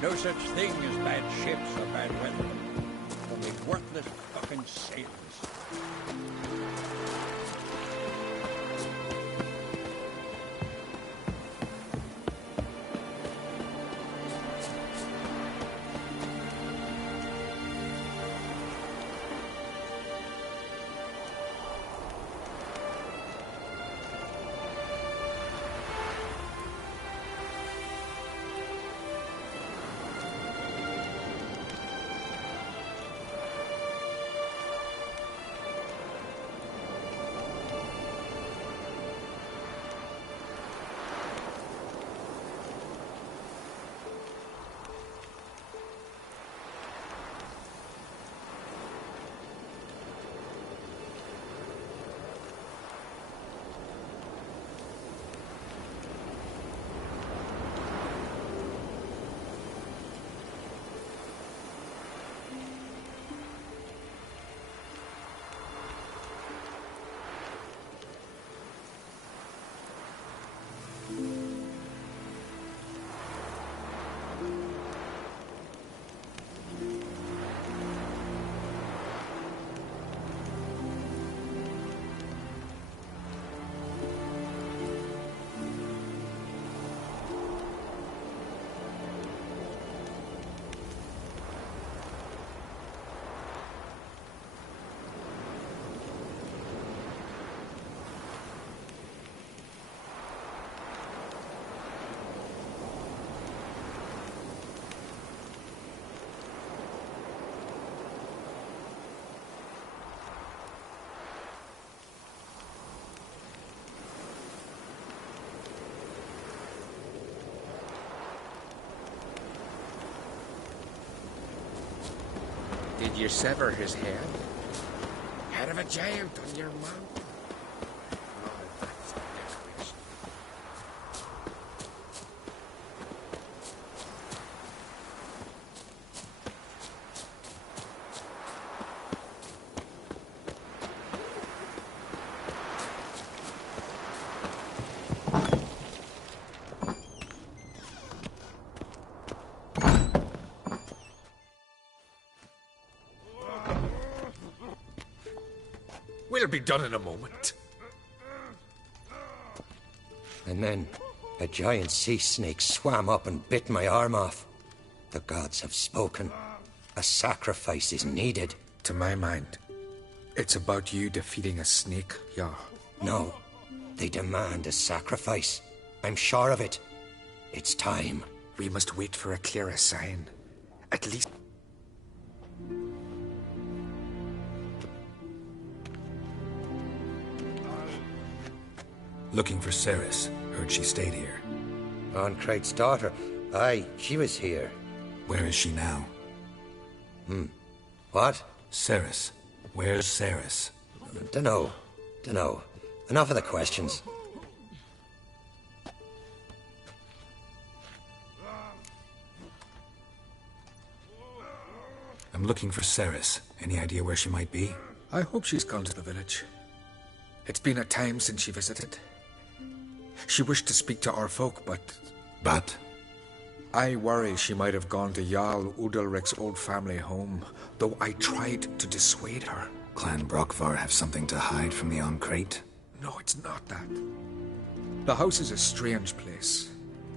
No such thing as bad ships or bad weather. Only worthless fucking sailors. Did you sever his head? Head of a giant on your mountain. Oh, that's the desperation. We'll be done in a moment. And then a giant sea snake swam up and bit my arm off. The gods have spoken. A sacrifice is needed. To my mind, it's about you defeating a snake, yeah. No, they demand a sacrifice. I'm sure of it. It's time. We must wait for a clearer sign. At least... Looking for Ceres. Heard she stayed here. Ancrate's daughter. Aye, she was here. Where is she now? What? Ceres. Where's Ceres? Dunno. Enough of the questions. I'm looking for Ceres. Any idea where she might be? I hope she's gone to the village. It's been a time since she visited. She wished to speak to our folk, but... But? I worry she might have gone to Jarl Udalric's old family home, though I tried to dissuade her. Clan Brockvar have something to hide from the Ancrate? No, it's not that. The house is a strange place.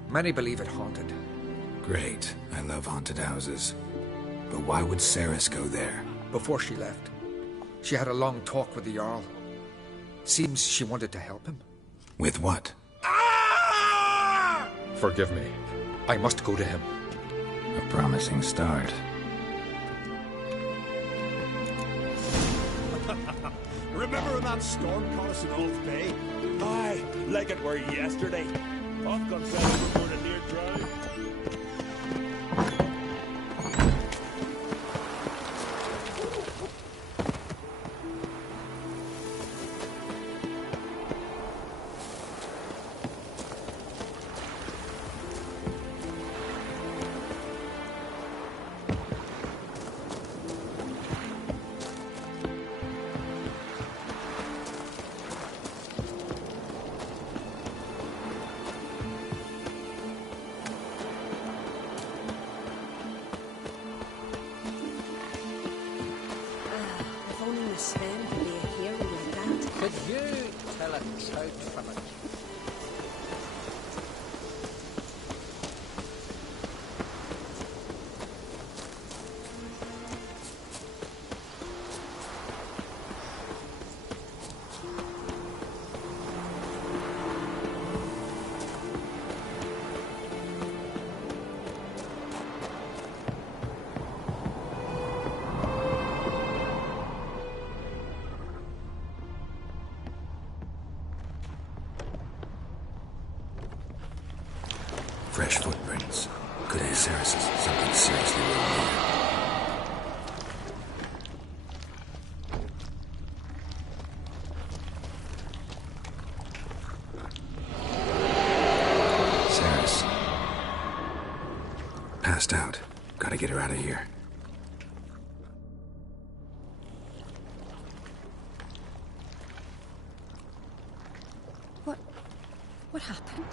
Many believe it haunted. Great. I love haunted houses. But why would Ceres go there? Before she left, she had a long talk with the Jarl. Seems she wanted to help him. With what? Forgive me. I must go to him. A promising start. Remember when that storm caught us in Old Bay? Aye, like it were yesterday. Popgun said we were in a near drown. works out from it. Fresh footprints. Good Ceres, something seriously wrong here. Ceres. Passed out. Gotta get her out of here. What happened?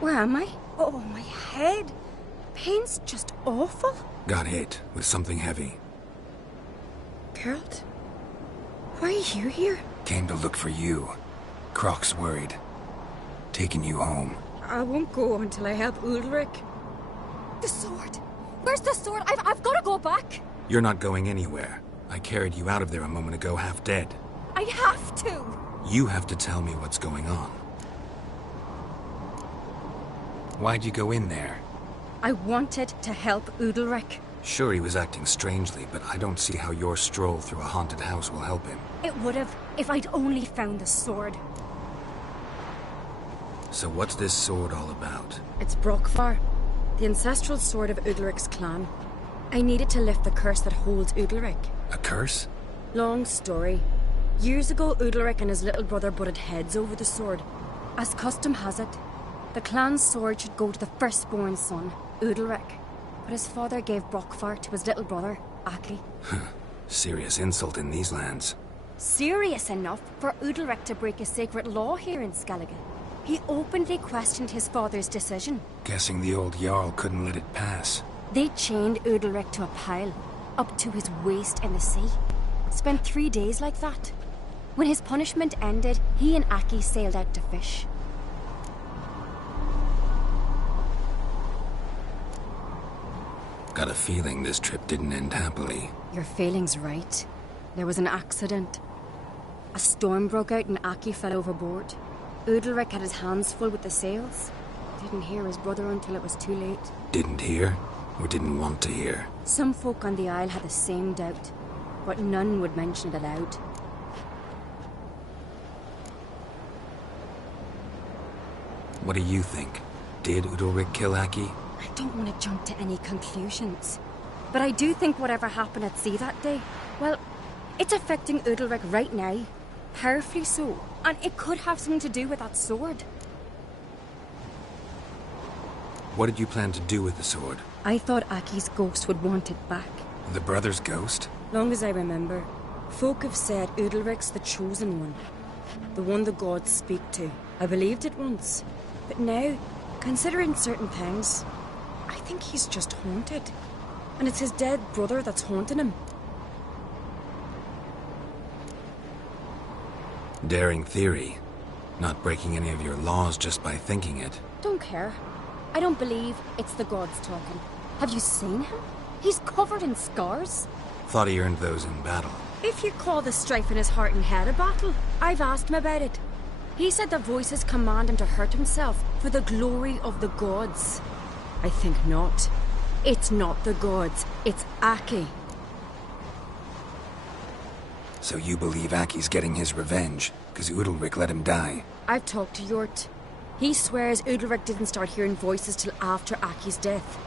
Where am I? Oh, my head. Pain's just awful. Got hit with something heavy. Geralt? Why are you here? Came to look for you. Croc's worried. Taking you home. I won't go until I help Ulrich. The sword! Where's the sword? I've got to go back! You're not going anywhere. I carried you out of there a moment ago, half dead. I have to! You have to tell me what's going on. Why'd you go in there? I wanted to help Ulrich. Sure, he was acting strangely, but I don't see how your stroll through a haunted house will help him. It would have, if I'd only found the sword. So what's this sword all about? It's Brockvar, the ancestral sword of Udalric's clan. I needed to lift the curse that holds Udalric. A curse? Long story. Years ago, Udalric and his little brother butted heads over the sword. As custom has it, the clan's sword should go to the firstborn son, Udalric. But his father gave Brockvar to his little brother, Aki. Serious insult in these lands. Serious enough for Udalric to break a sacred law here in Skellige. He openly questioned his father's decision. Guessing the old Jarl couldn't let it pass. They chained Udalric to a pile, up to his waist in the sea. Spent 3 days like that. When his punishment ended, he and Aki sailed out to fish. Got a feeling this trip didn't end happily. Your feeling's right. There was an accident. A storm broke out and Aki fell overboard. Udalric had his hands full with the sails. Didn't hear his brother until it was too late. Didn't hear? Or didn't want to hear? Some folk on the Isle had the same doubt, but none would mention it aloud. What do you think? Did Udalric kill Aki? I don't want to jump to any conclusions. But I do think whatever happened at sea that day, well, it's affecting Udalric right now. Powerfully so. And it could have something to do with that sword. What did you plan to do with the sword? I thought Aki's ghost would want it back. The brother's ghost? Long as I remember, folk have said Udalric's the chosen one. The one the gods speak to. I believed it once. But now, considering certain things, I think he's just haunted. And it's his dead brother that's haunting him. Daring theory. Not breaking any of your laws just by thinking it. Don't care. I don't believe it's the gods talking. Have you seen him? He's covered in scars. Thought he earned those in battle. If you call the strife in his heart and head a battle, I've asked him about it. He said the voices command him to hurt himself for the glory of the gods. I think not. It's not the gods, it's Aki. So you believe Aki's getting his revenge, because Udalric let him die? I've talked to Yort. He swears Udalric didn't start hearing voices till after Aki's death.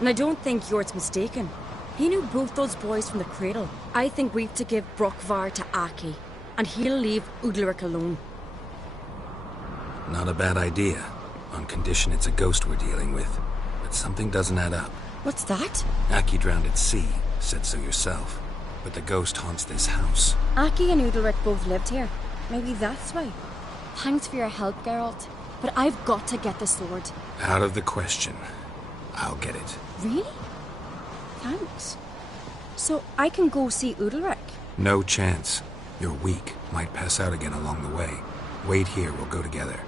And I don't think Yort's mistaken. He knew both those boys from the cradle. I think we've to give Brockvar to Aki, and he'll leave Udalric alone. Not a bad idea, on condition it's a ghost we're dealing with. But something doesn't add up. What's that? Aki drowned at sea, said so yourself. But the ghost haunts this house. Aki and Udalric both lived here. Maybe that's why. Thanks for your help, Geralt. But I've got to get the sword. Out of the question. I'll get it. Really? Thanks. So I can go see Udalric? No chance. You're weak. Might pass out again along the way. Wait here, we'll go together.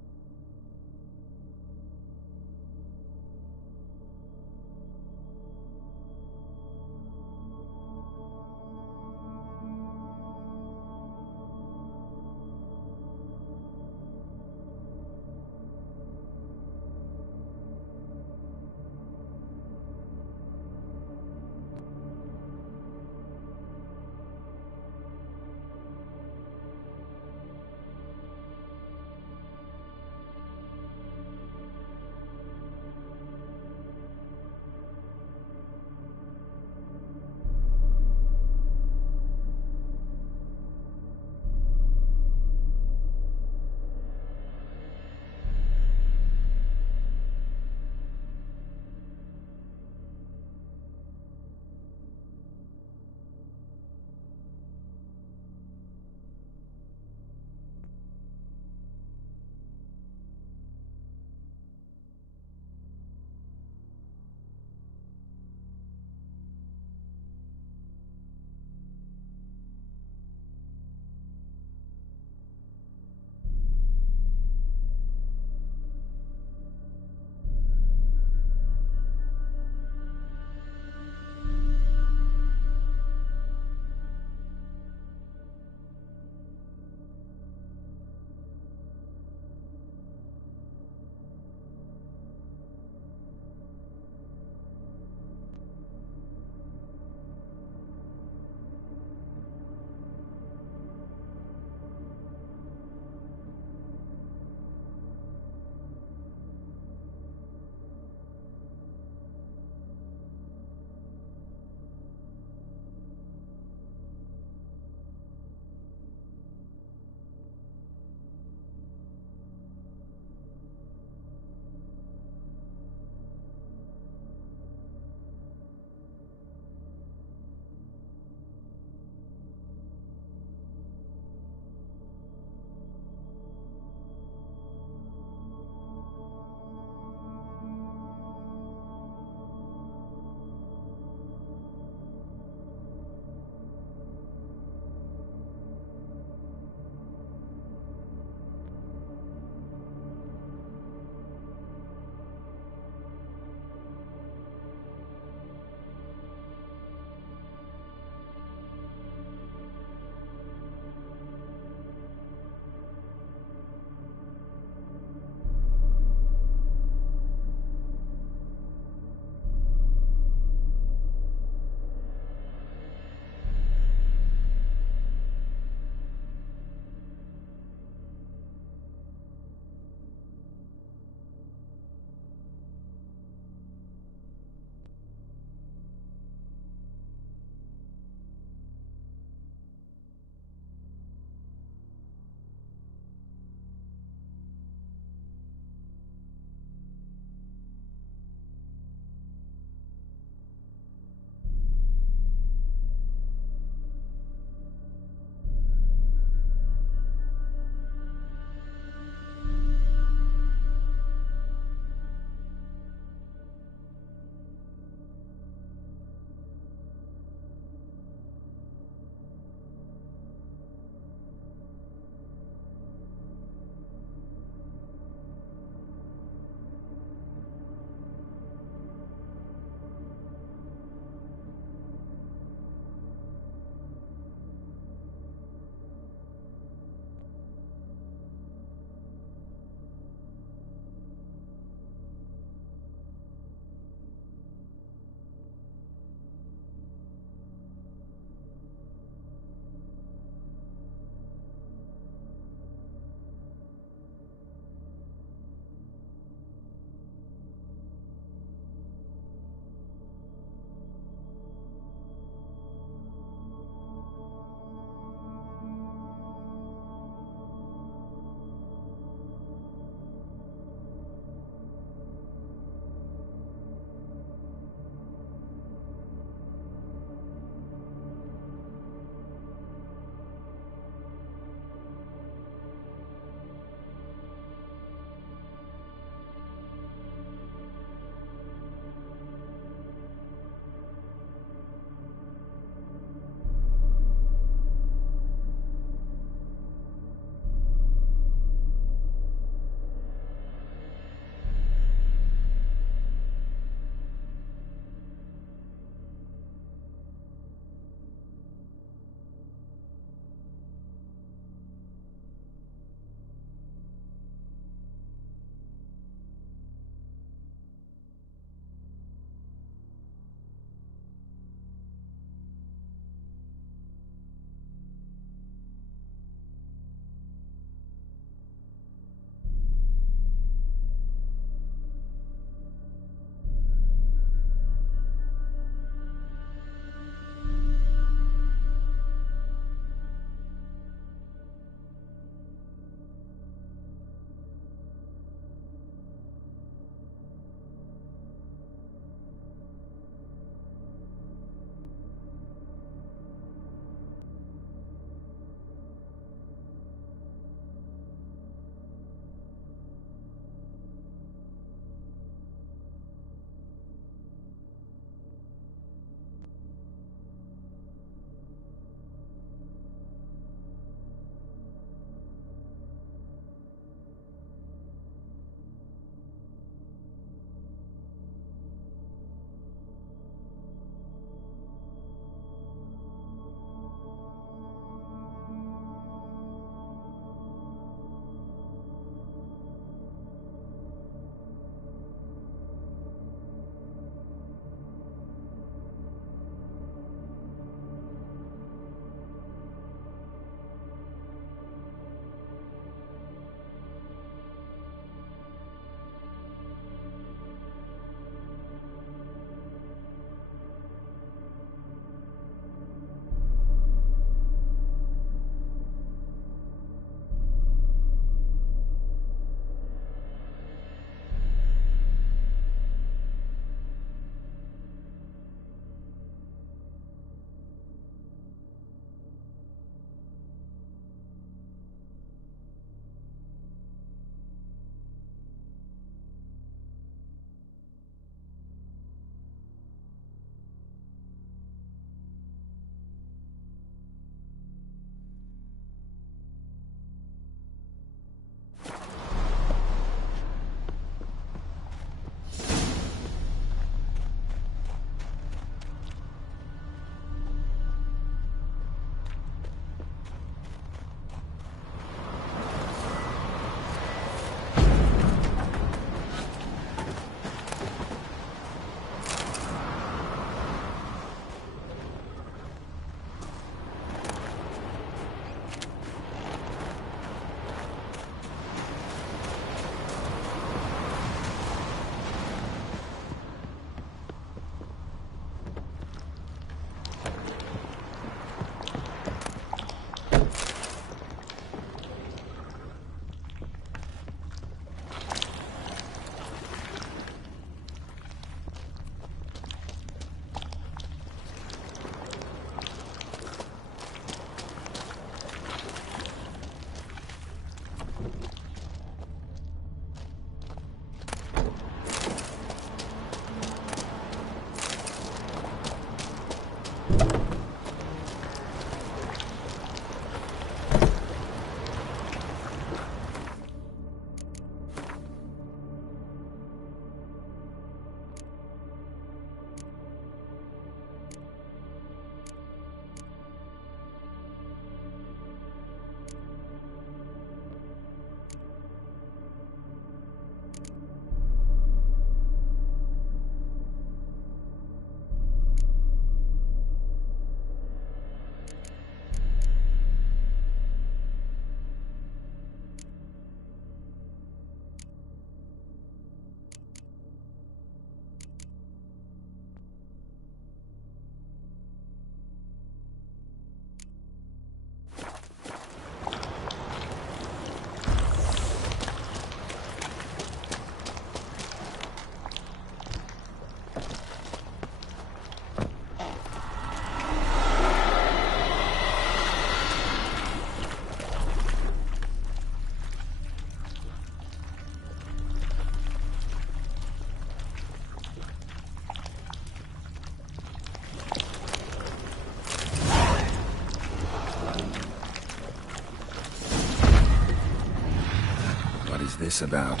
this about?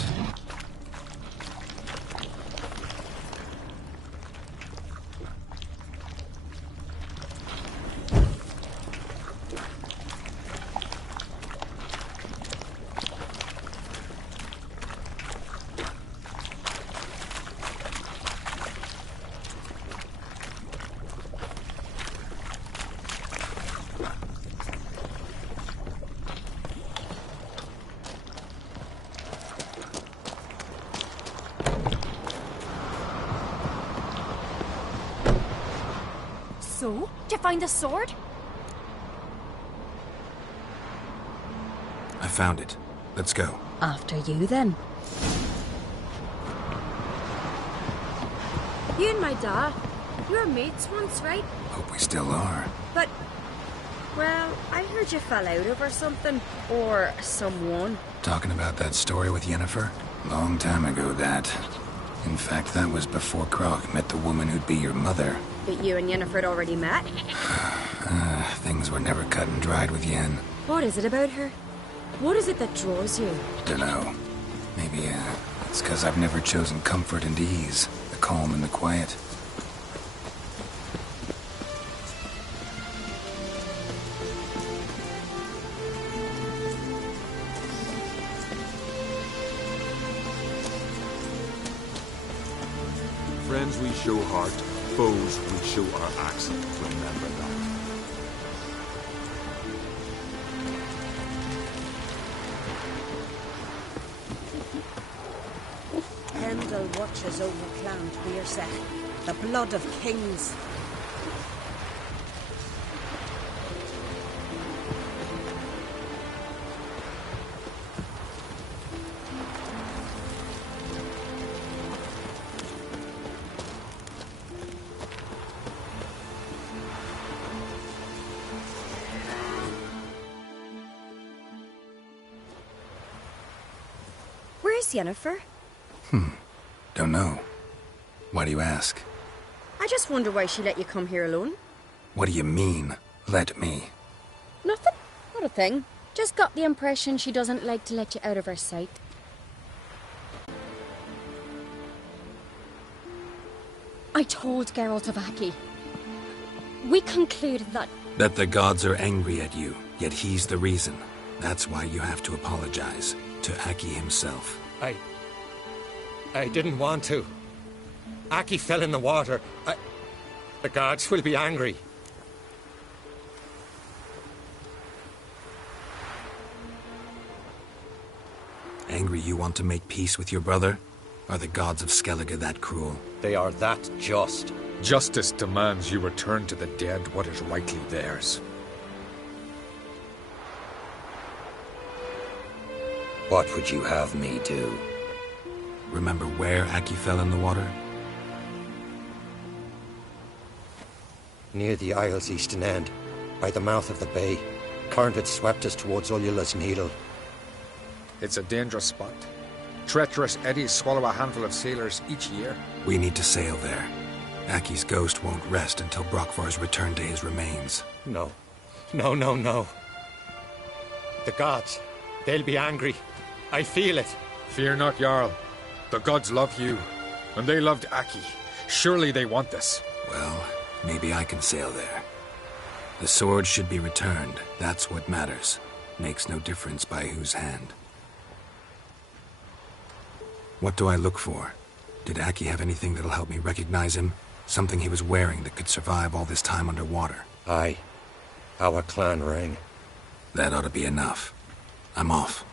So, did you find the sword? I found it. Let's go. After you, then. You and my dad, you were mates once, right? Hope we still are. But, well, I heard you fell out over something. Or someone. Talking about that story with Yennefer? Long time ago, that. In fact, that was before Croc met the woman who'd be your mother. But you and Yennefer had already met? Things were never cut and dried with Yen. What is it about her? What is it that draws you? Dunno. Maybe, it's because I've never chosen comfort and ease. The calm and the quiet. Friends we show heart, foes we show our axe. Remember that. Pendle watches over Clan Tweersech, the blood of kings. Where's Yennefer? Don't know. Why do you ask? I just wonder why she let you come here alone. What do you mean, let me? Nothing. Not a thing. Just got the impression she doesn't like to let you out of her sight. I told Geralt of Aki. We concluded that... That the gods are angry at you, yet he's the reason. That's why you have to apologize. To Aki himself. I didn't want to. Aki fell in the water. The gods will be angry. Angry you want to make peace with your brother? Are the gods of Skellige that cruel? They are that just. Justice demands you return to the dead what is rightly theirs. What would you have me do? Remember where Aki fell in the water? Near the Isle's eastern end, by the mouth of the bay. Current had swept us towards Ullula's Needle. It's a dangerous spot. Treacherous eddies swallow a handful of sailors each year. We need to sail there. Aki's ghost won't rest until Brokvar's returned to his remains. No. No. The gods, they'll be angry. I feel it. Fear not, Jarl. The gods love you, and they loved Aki. Surely they want this. Well, maybe I can sail there. The sword should be returned. That's what matters. Makes no difference by whose hand. What do I look for? Did Aki have anything that'll help me recognize him? Something he was wearing that could survive all this time underwater? Aye. Our clan ring. That ought to be enough. I'm off.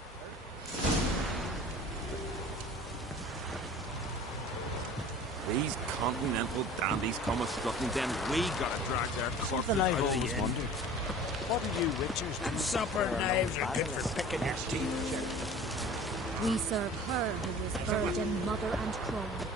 These continental dandies come a strutting, then we gotta drag their corpses Something I've out of always the inn. wondered. What do you witchers And do? supper knives are good for picking your teeth. We serve her who was virgin, mother and crone.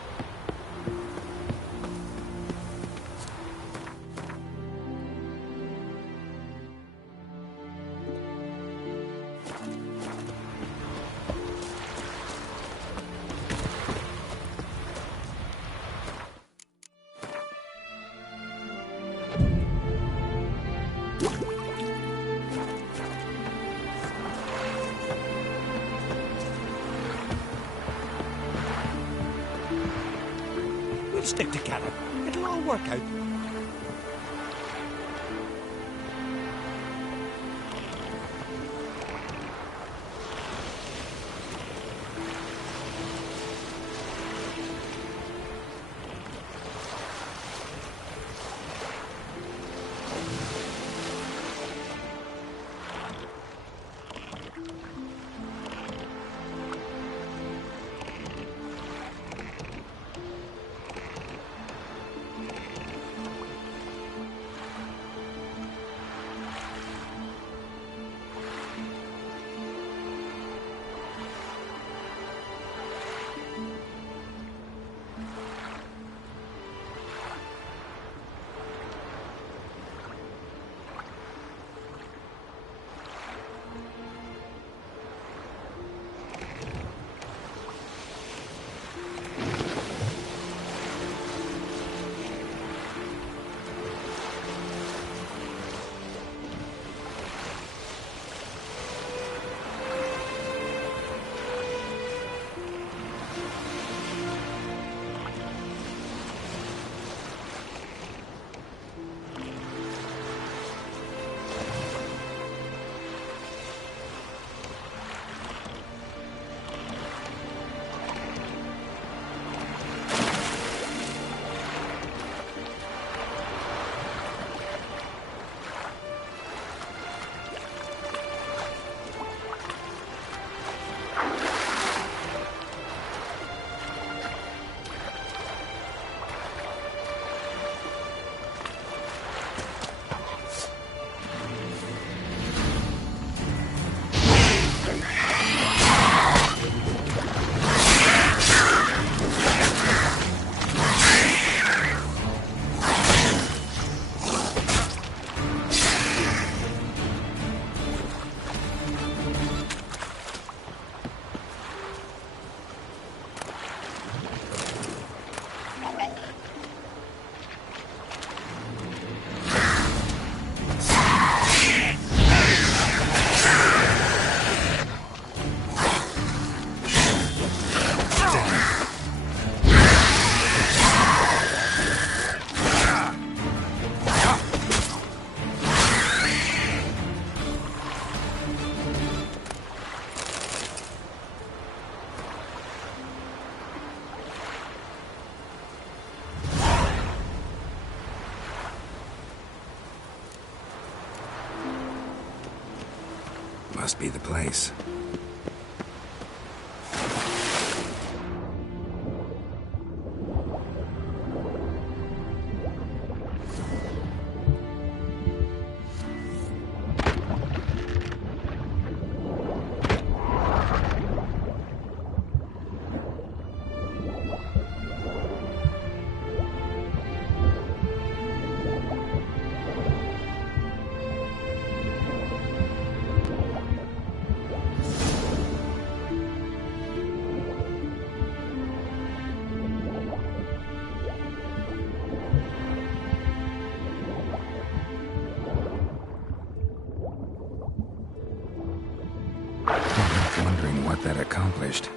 stick together. It'll all work out. Must be the place. Wondering what that accomplished.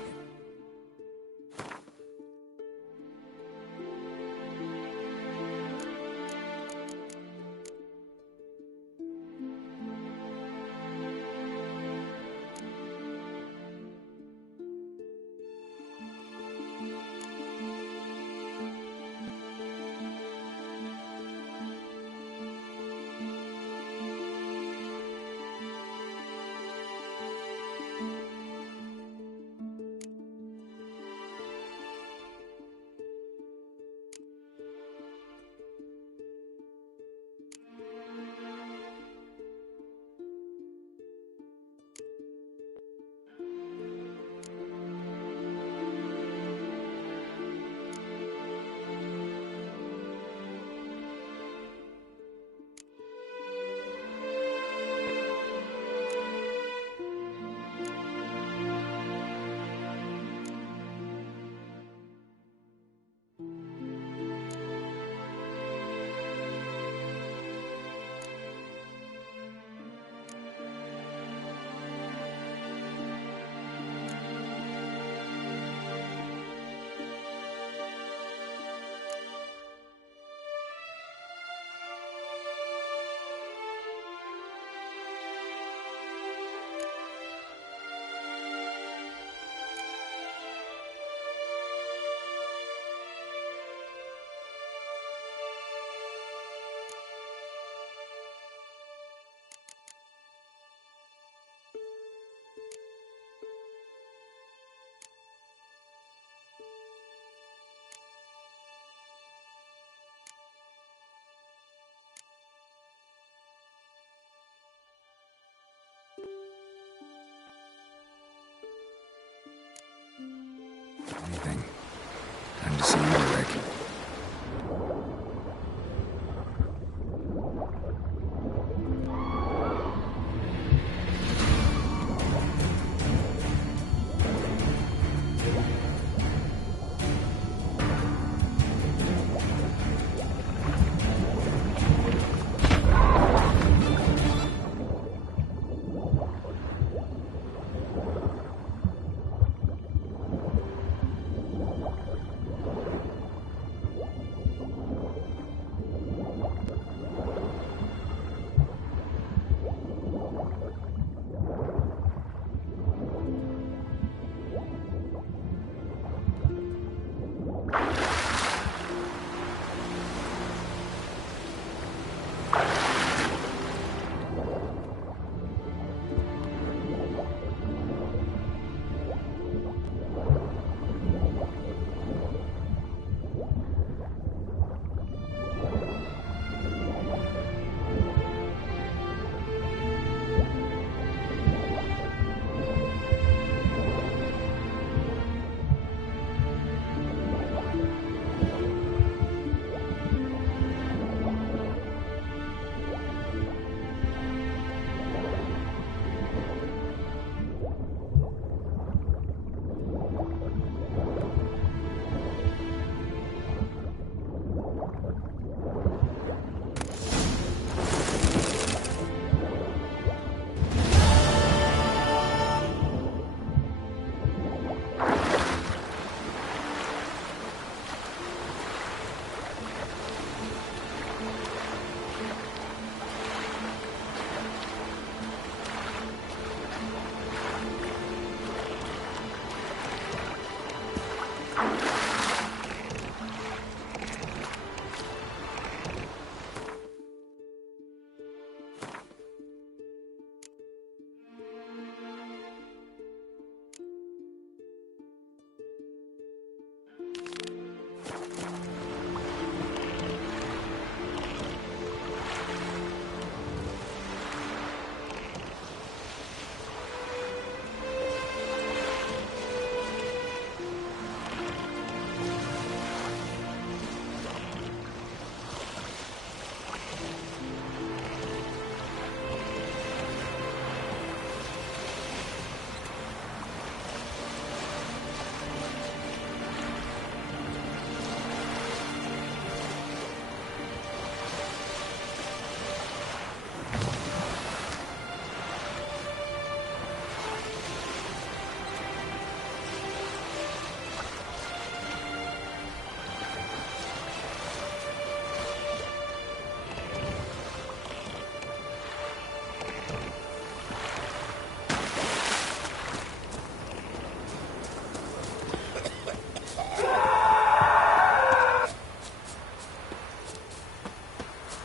Anything. Time to see you, Rick.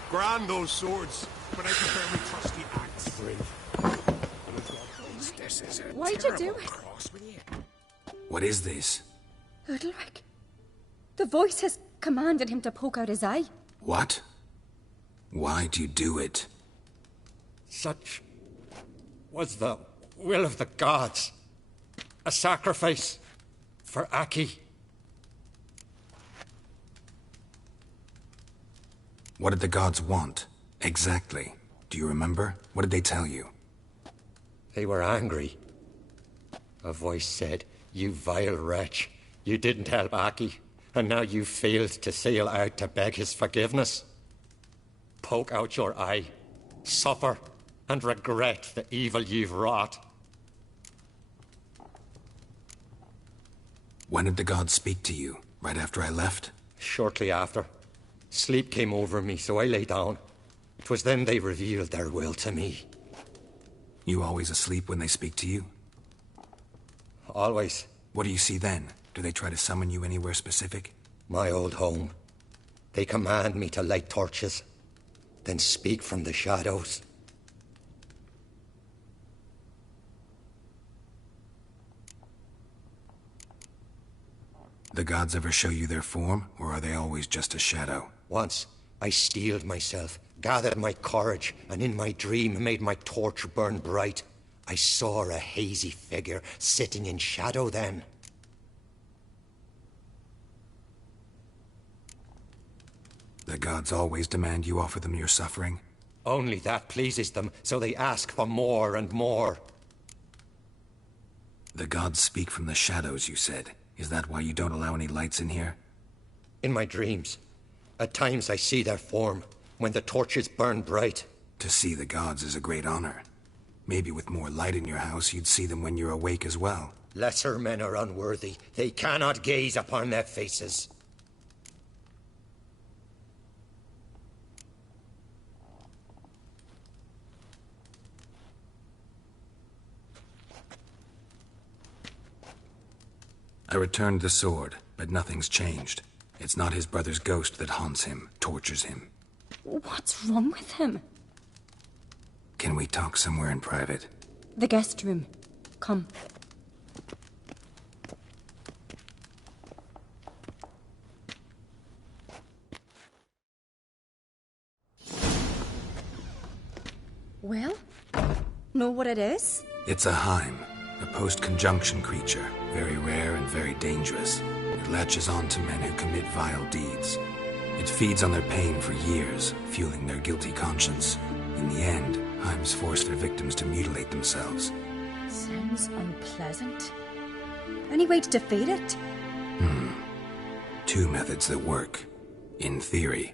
Grand those swords, but I prefer my trusty axe. This is a Why'd you terrible do it? cross with you. What is this? Udalric. The voice has commanded him to poke out his eye. What? Why'd you do it? Such was the will of the gods. A sacrifice for Aki. What did the gods want? Exactly. Do you remember? What did they tell you? They were angry. A voice said, "You vile wretch, you didn't help Aki, and now you failed to sail out to beg his forgiveness. Poke out your eye, suffer, and regret the evil you've wrought." When did the gods speak to you? Right after I left? Shortly after, sleep came over me, so I lay down. It was then they revealed their will to me. You always asleep when they speak to you? Always. What do you see then? Do they try to summon you anywhere specific? My old home. They command me to light torches, then speak from the shadows. The gods ever show you their form, or are they always just a shadow? Once, I steeled myself, gathered my courage, and in my dream made my torch burn bright. I saw a hazy figure sitting in shadow then. The gods always demand you offer them your suffering? Only that pleases them, so they ask for more and more. The gods speak from the shadows, you said. Is that why you don't allow any lights in here? In my dreams, at times I see their form, when the torches burn bright. To see the gods is a great honor. Maybe with more light in your house, you'd see them when you're awake as well. Lesser men are unworthy. They cannot gaze upon their faces. I returned the sword, but nothing's changed. It's not his brother's ghost that haunts him, tortures him. What's wrong with him? Can we talk somewhere in private? The guest room. Come. Well, know what it is? It's a Heim, a post-conjunction creature, very rare and very dangerous. It latches on to men who commit vile deeds. It feeds on their pain for years, fueling their guilty conscience. In the end, Heims force their victims to mutilate themselves. Sounds unpleasant. Any way to defeat it? Two methods that work. In theory.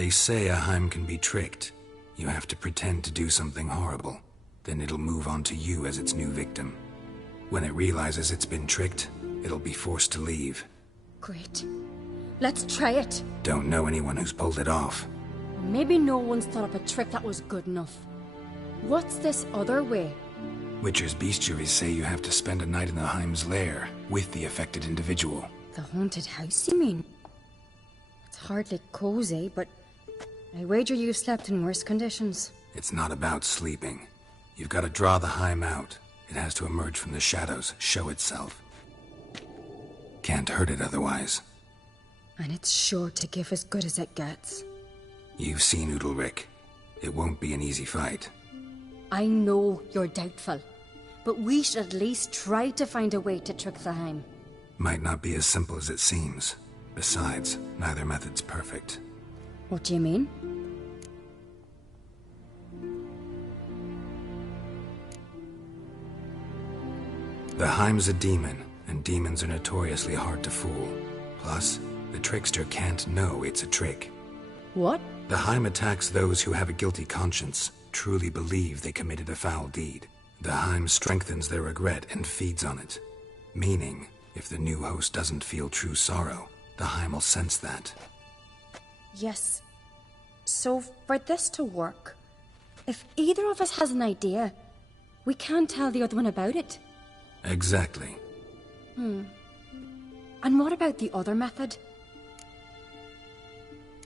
They say a Heim can be tricked. You have to pretend to do something horrible. Then it'll move on to you as its new victim. When it realizes it's been tricked, it'll be forced to leave. Great. Let's try it. Don't know anyone who's pulled it off. Maybe no one's thought up a trick that was good enough. What's this other way? Witcher's bestiaries say you have to spend a night in the Heim's lair with the affected individual. The haunted house, you mean? It's hardly cozy, but I wager you've slept in worse conditions. It's not about sleeping. You've got to draw the Heim out. It has to emerge from the shadows, show itself. Can't hurt it otherwise. And it's sure to give as good as it gets. You've seen Udalric. It won't be an easy fight. I know you're doubtful, but we should at least try to find a way to trick the Heim. Might not be as simple as it seems. Besides, neither method's perfect. What do you mean? The Heim's a demon, and demons are notoriously hard to fool. Plus, the trickster can't know it's a trick. What? The Heim attacks those who have a guilty conscience, truly believe they committed a foul deed. The Heim strengthens their regret and feeds on it. Meaning, if the new host doesn't feel true sorrow, the Heim will sense that. Yes. So, for this to work, if either of us has an idea, we can't tell the other one about it. Exactly. And what about the other method?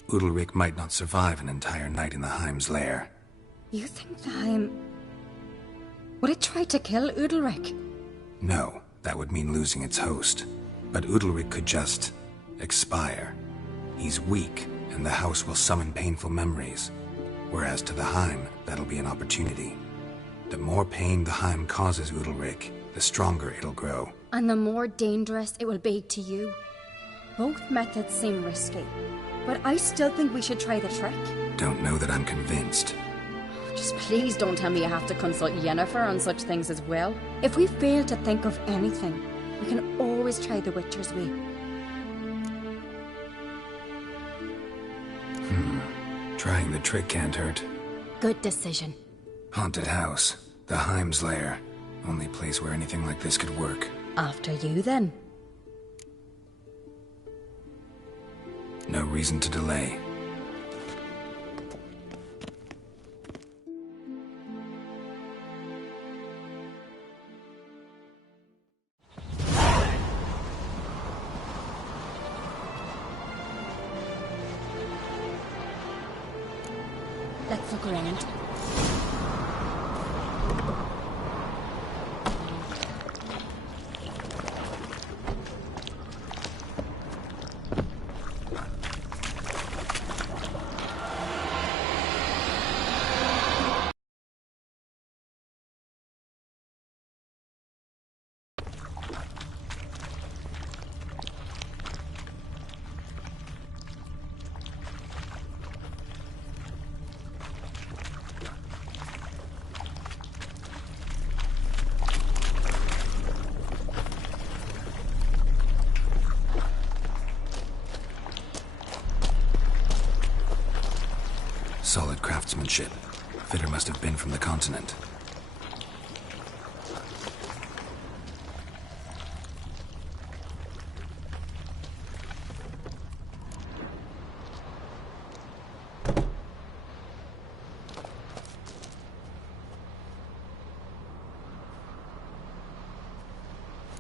Udalric might not survive an entire night in the Heim's lair. You think the Heim... Would it try to kill Udalric? No, that would mean losing its host. But Udalric could just... expire. He's weak, and the house will summon painful memories. Whereas to the Heim, that'll be an opportunity. The more pain the Heim causes Udalric, the stronger it'll grow. And the more dangerous it will be to you. Both methods seem risky, but I still think we should try the trick. Don't know that I'm convinced. Just please don't tell me you have to consult Yennefer on such things as well. If we fail to think of anything, we can always try the Witcher's way. Trying the trick can't hurt. Good decision. Haunted house. The Heim's lair. Only place where anything like this could work. After you, then. No reason to delay. Let's look around. Solid craftsmanship. Fitter must have been from the continent.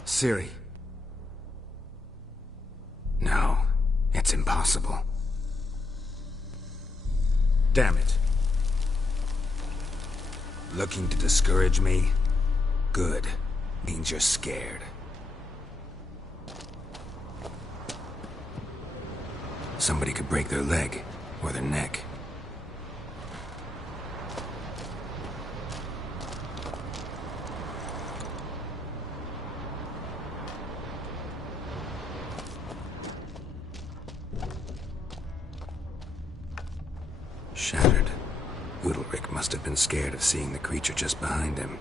Ciri. No, it's impossible. Damn it. Looking to discourage me? Good. Means you're scared. Somebody could break their leg, or their neck. Shattered. Udalric must have been scared of seeing the creature just behind him.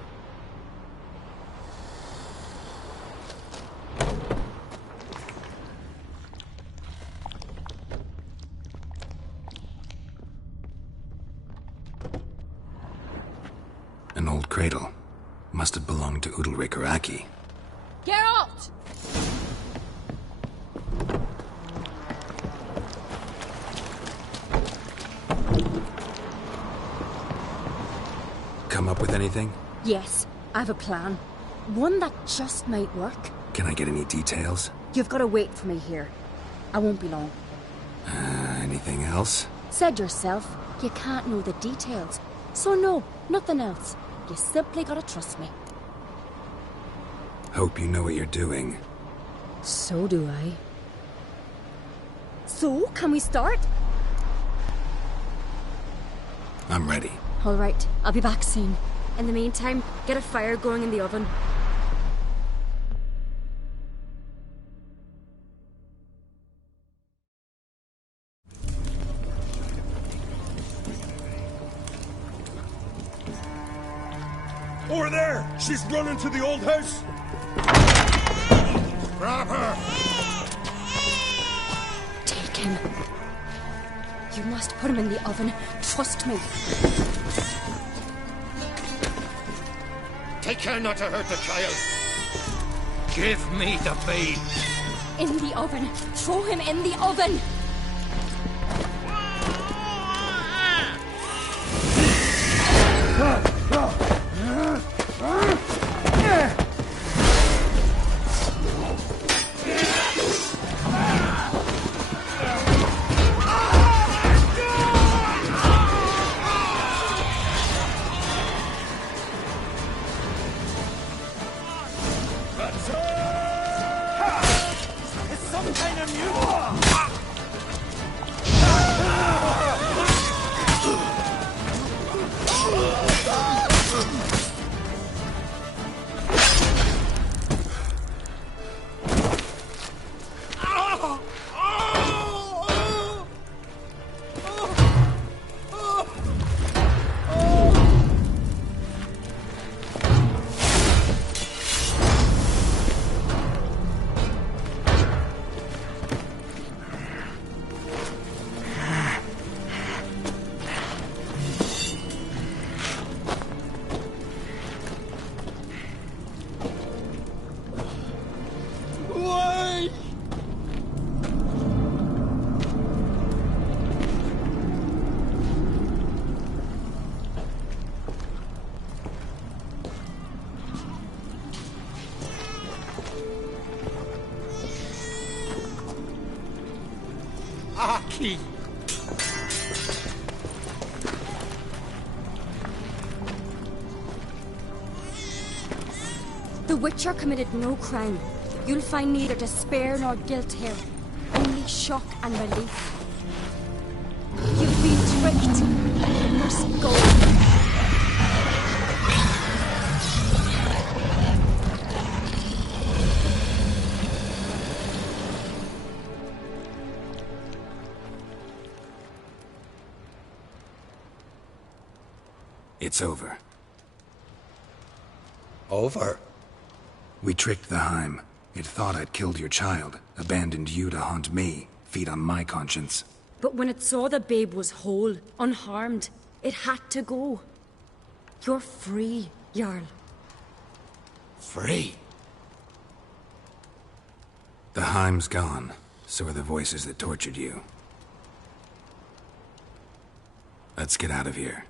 An old cradle. Must have belonged to Udalric or Aki. Geralt! Come up with anything? Yes, I have a plan. One that just might work. Can I get any details? You've got to wait for me here. I won't be long. Anything else? Said yourself, you can't know the details. So no, nothing else. You simply gotta trust me. Hope you know what you're doing. So do I. So, can we start? I'm ready. All right, I'll be back soon. In the meantime, get a fire going in the oven. Over there! She's running to the old house! Grab her! Take him. You must put him in the oven. Trust me. Take care not to hurt the child. Give me the babe. In the oven. Throw him in the oven. Aki! The Witcher committed no crime. You'll find neither despair nor guilt here. Only shock and relief. You've been tricked. You must go. It's over. Over? We tricked the Heim. It thought I'd killed your child, abandoned you to haunt me, feed on my conscience. But when it saw the babe was whole, unharmed, it had to go. You're free, Jarl. Free? The Heim's gone. So are the voices that tortured you. Let's get out of here.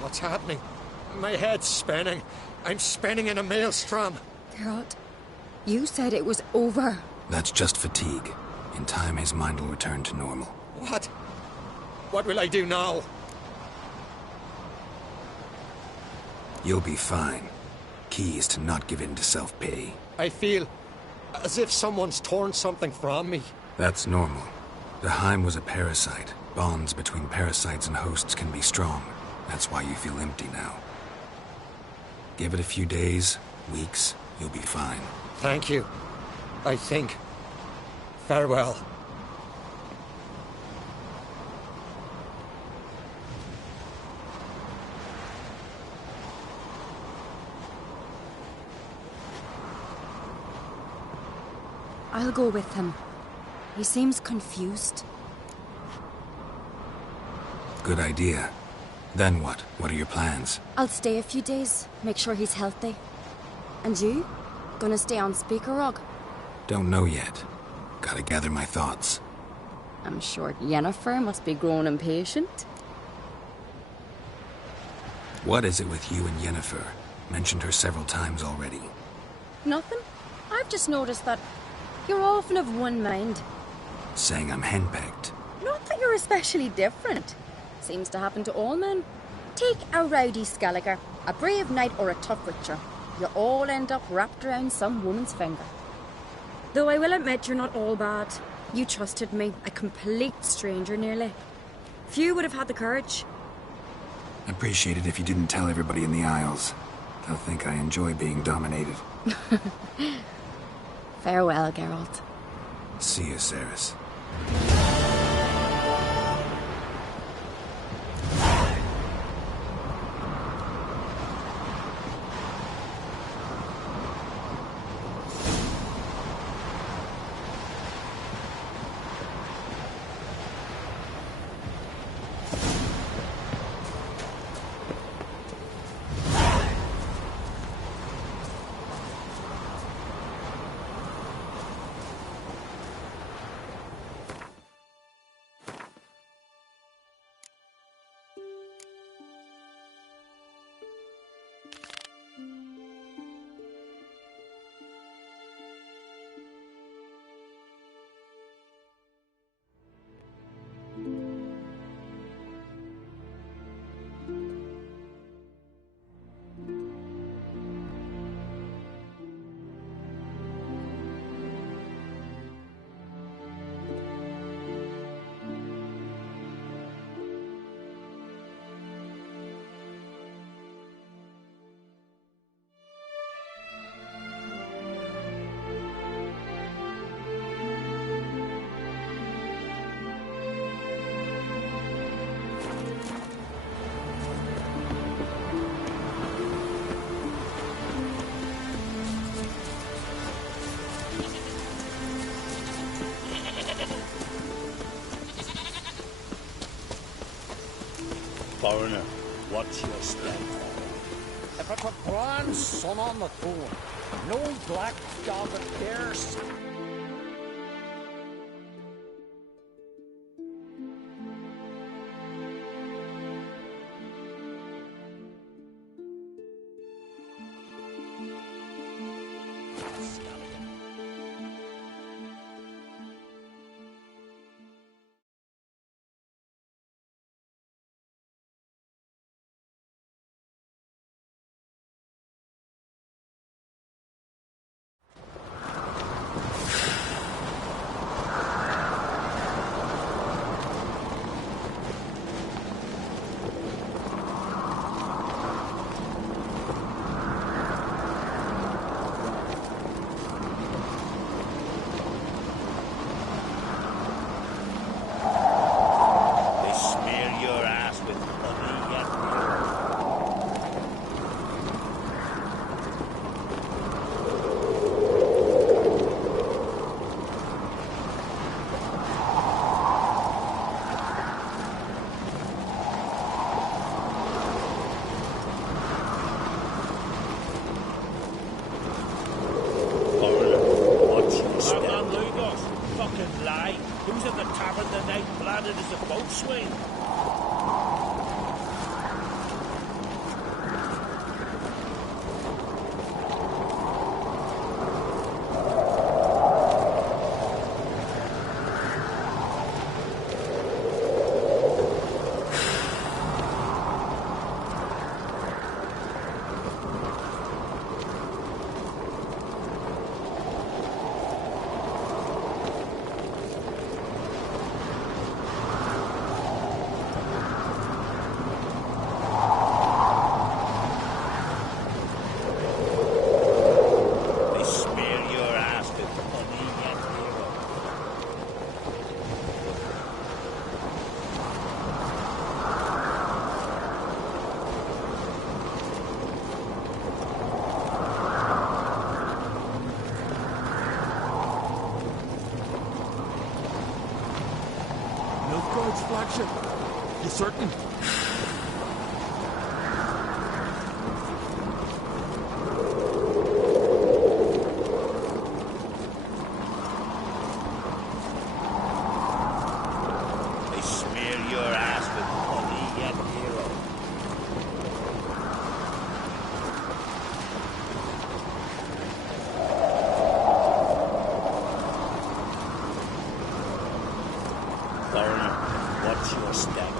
What's happening? My head's spinning. I'm spinning in a maelstrom. Geralt, you said it was over. That's just fatigue. In time, his mind will return to normal. What? What will I do now? You'll be fine. Key is to not give in to self-pity. I feel as if someone's torn something from me. That's normal. The Heim was a parasite. Bonds between parasites and hosts can be strong. That's why you feel empty now. Give it a few days, weeks, you'll be fine. Thank you. I think. Farewell. I'll go with him. He seems confused. Good idea. Then what? What are your plans? I'll stay a few days, make sure he's healthy. And you? Gonna stay on Speaker Rog? Don't know yet. Gotta gather my thoughts. I'm sure Yennefer must be growing impatient. What is it with you and Yennefer? Mentioned her several times already. Nothing. I've just noticed that you're often of one mind. Saying I'm henpecked. Not that you're especially different. Seems to happen to all men. Take a rowdy Skelliger, a brave knight or a tough witcher. You all end up wrapped around some woman's finger. Though I will admit you're not all bad. You trusted me, a complete stranger nearly. Few would have had the courage. I'd appreciate it if you didn't tell everybody in the Isles. They'll think I enjoy being dominated. Farewell, Geralt. See you, Ceres. Foreigner, what's your stand? If it's a grand son on the throne, no black dog that dares. Who's at the tavern tonight, planted as a boatswain? Scout's flagship. You certain? They smear your ass with honey, yet hero. Foreigner, what's your step?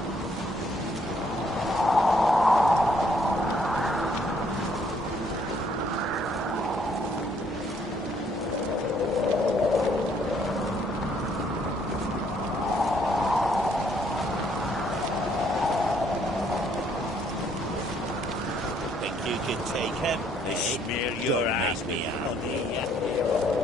Think you can take him? They smear your ass with honey, yet hero.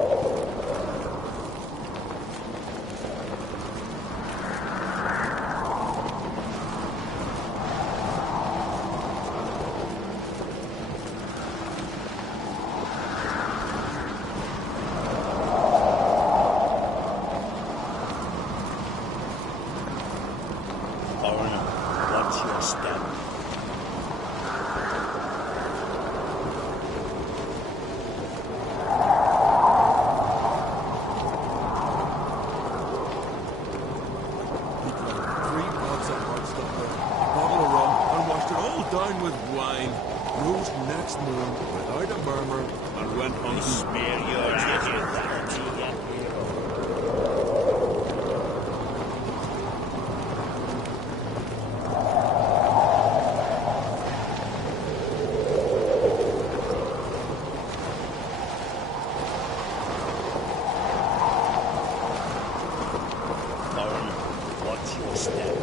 Foreigner, what's your step? Three pots of hard stuff, a bottle of rum, and washed it all down with wine. Rose next morn without a murmur and went home. Smear your ass with honey, yet hero. Foreigner, what's your step?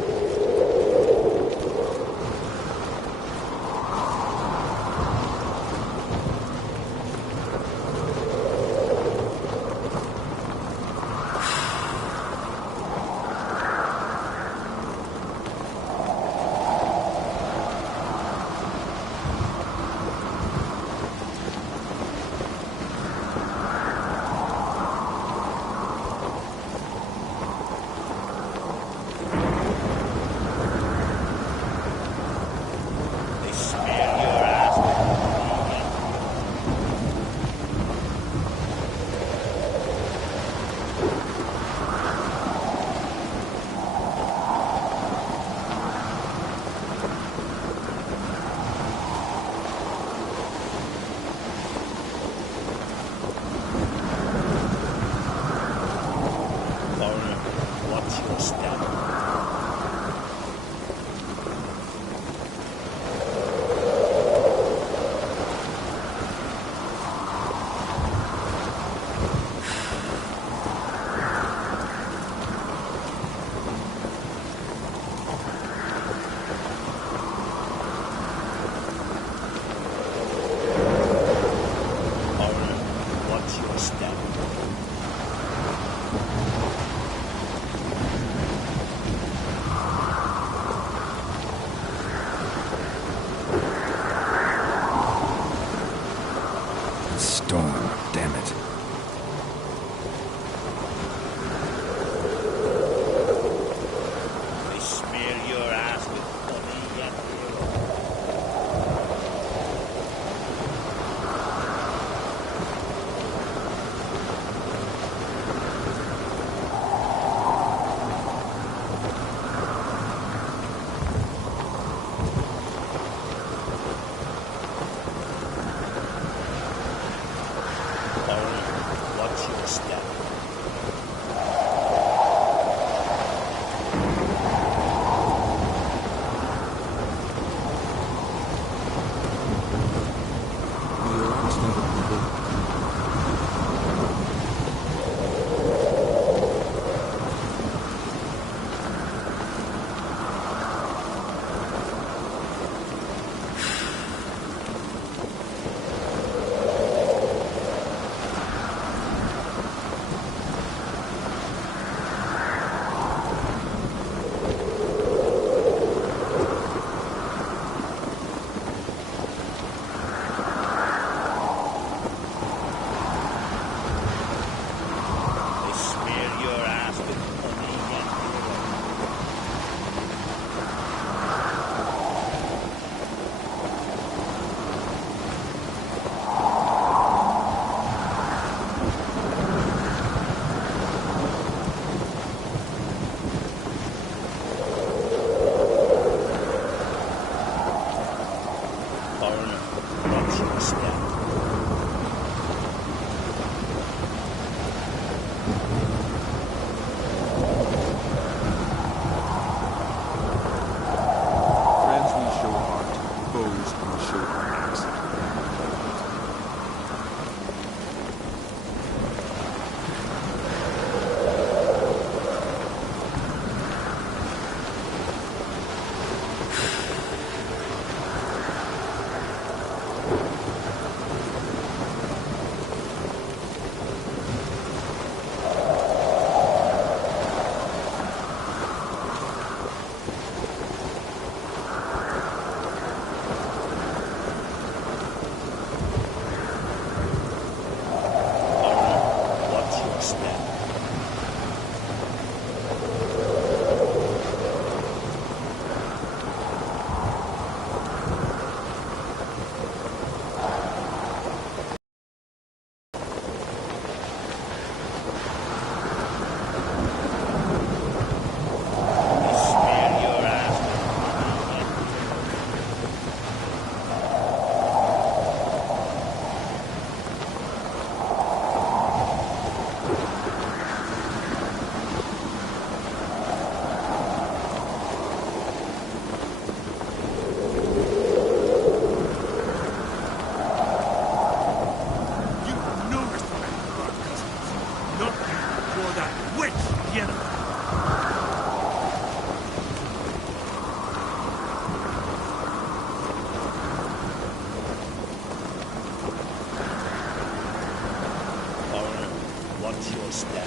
step.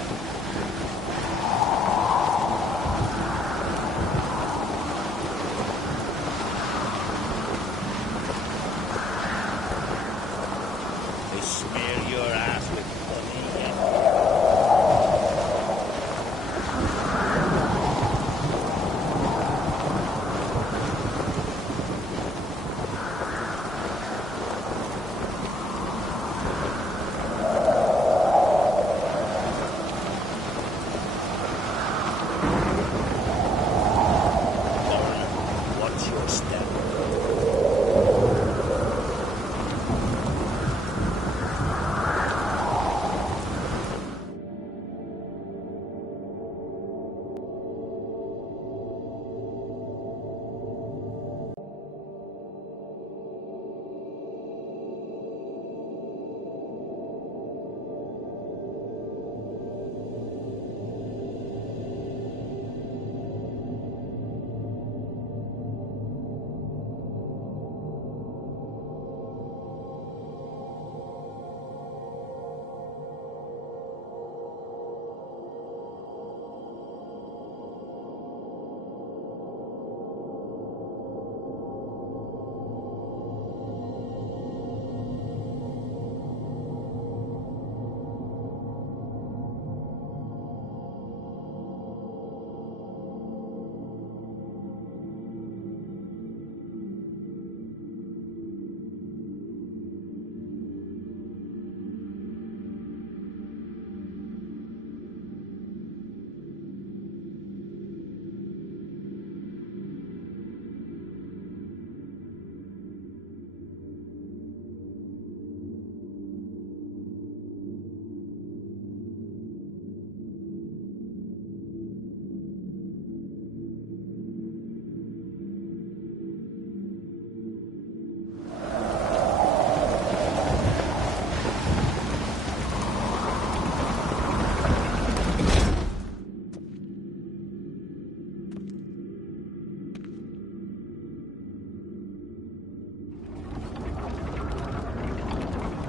They smear your ass with honey and what's your step?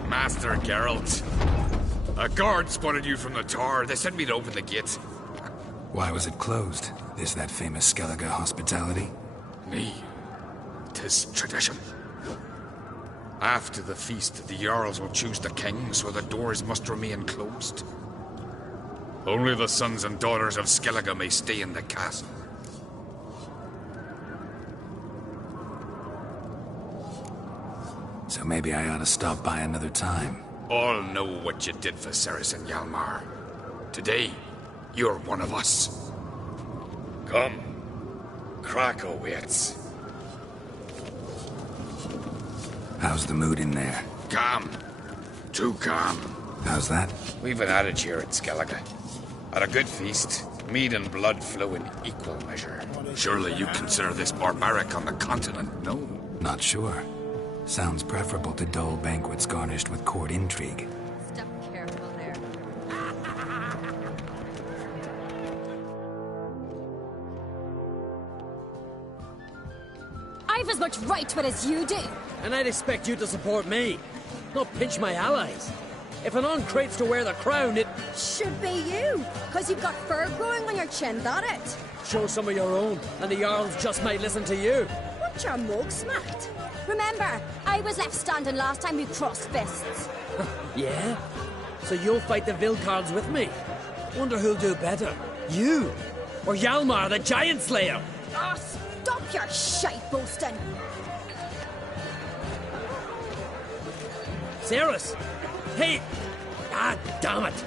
Master Geralt. A guard spotted you from the tower. They sent me to open the gate. Why was it closed? Is that famous Skellige hospitality? Me. 'Tis tradition. After the feast, the Jarls will choose the king, so the doors must remain closed. Only the sons and daughters of Skellige may stay in the castle. So maybe I ought to stop by another time. All know what you did for Ceres and Hjalmar. Today, you're one of us. Come. Krakow waits. How's the mood in there? Calm. Too calm. How's that? We've an adage here at Skellige. At a good feast, mead and blood flow in equal measure. Surely you consider this barbaric on the continent, no? Not sure. Sounds preferable to dull banquets garnished with court intrigue. Step careful there. I've as much right to it as you do. And I'd expect you to support me, not pinch my allies. If an uncrate's to wear the crown, it... Should be you, because you've got fur growing on your chin, that it? Show some of your own, and the Jarls just might listen to you. Want your mug smacked? Remember, I was left standing last time we crossed fists. Yeah? So you'll fight the Vilcards with me? Wonder who'll do better, you or Hjalmar the Giant Slayer? Oh, stop your shite boasting! Ceres! Hey! Ah, damn it!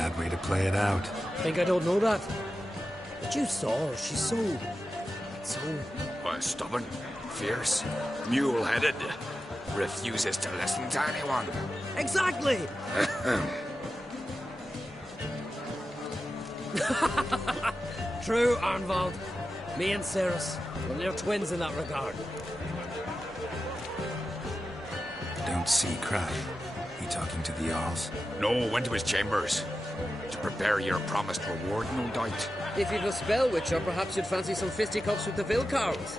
bad way to play it out. Think I don't know that? But you saw her. She's so... Stubborn, fierce, mule-headed. Refuses to listen to anyone. Exactly! True, Arnvald. Me and Ceres, well, they're twins in that regard. Don't see Cry. He talking to the Jarls? No, went to his chambers. To prepare your promised reward, no doubt. If you've a spell witcher, perhaps you'd fancy some fisticuffs with the Vilcarls.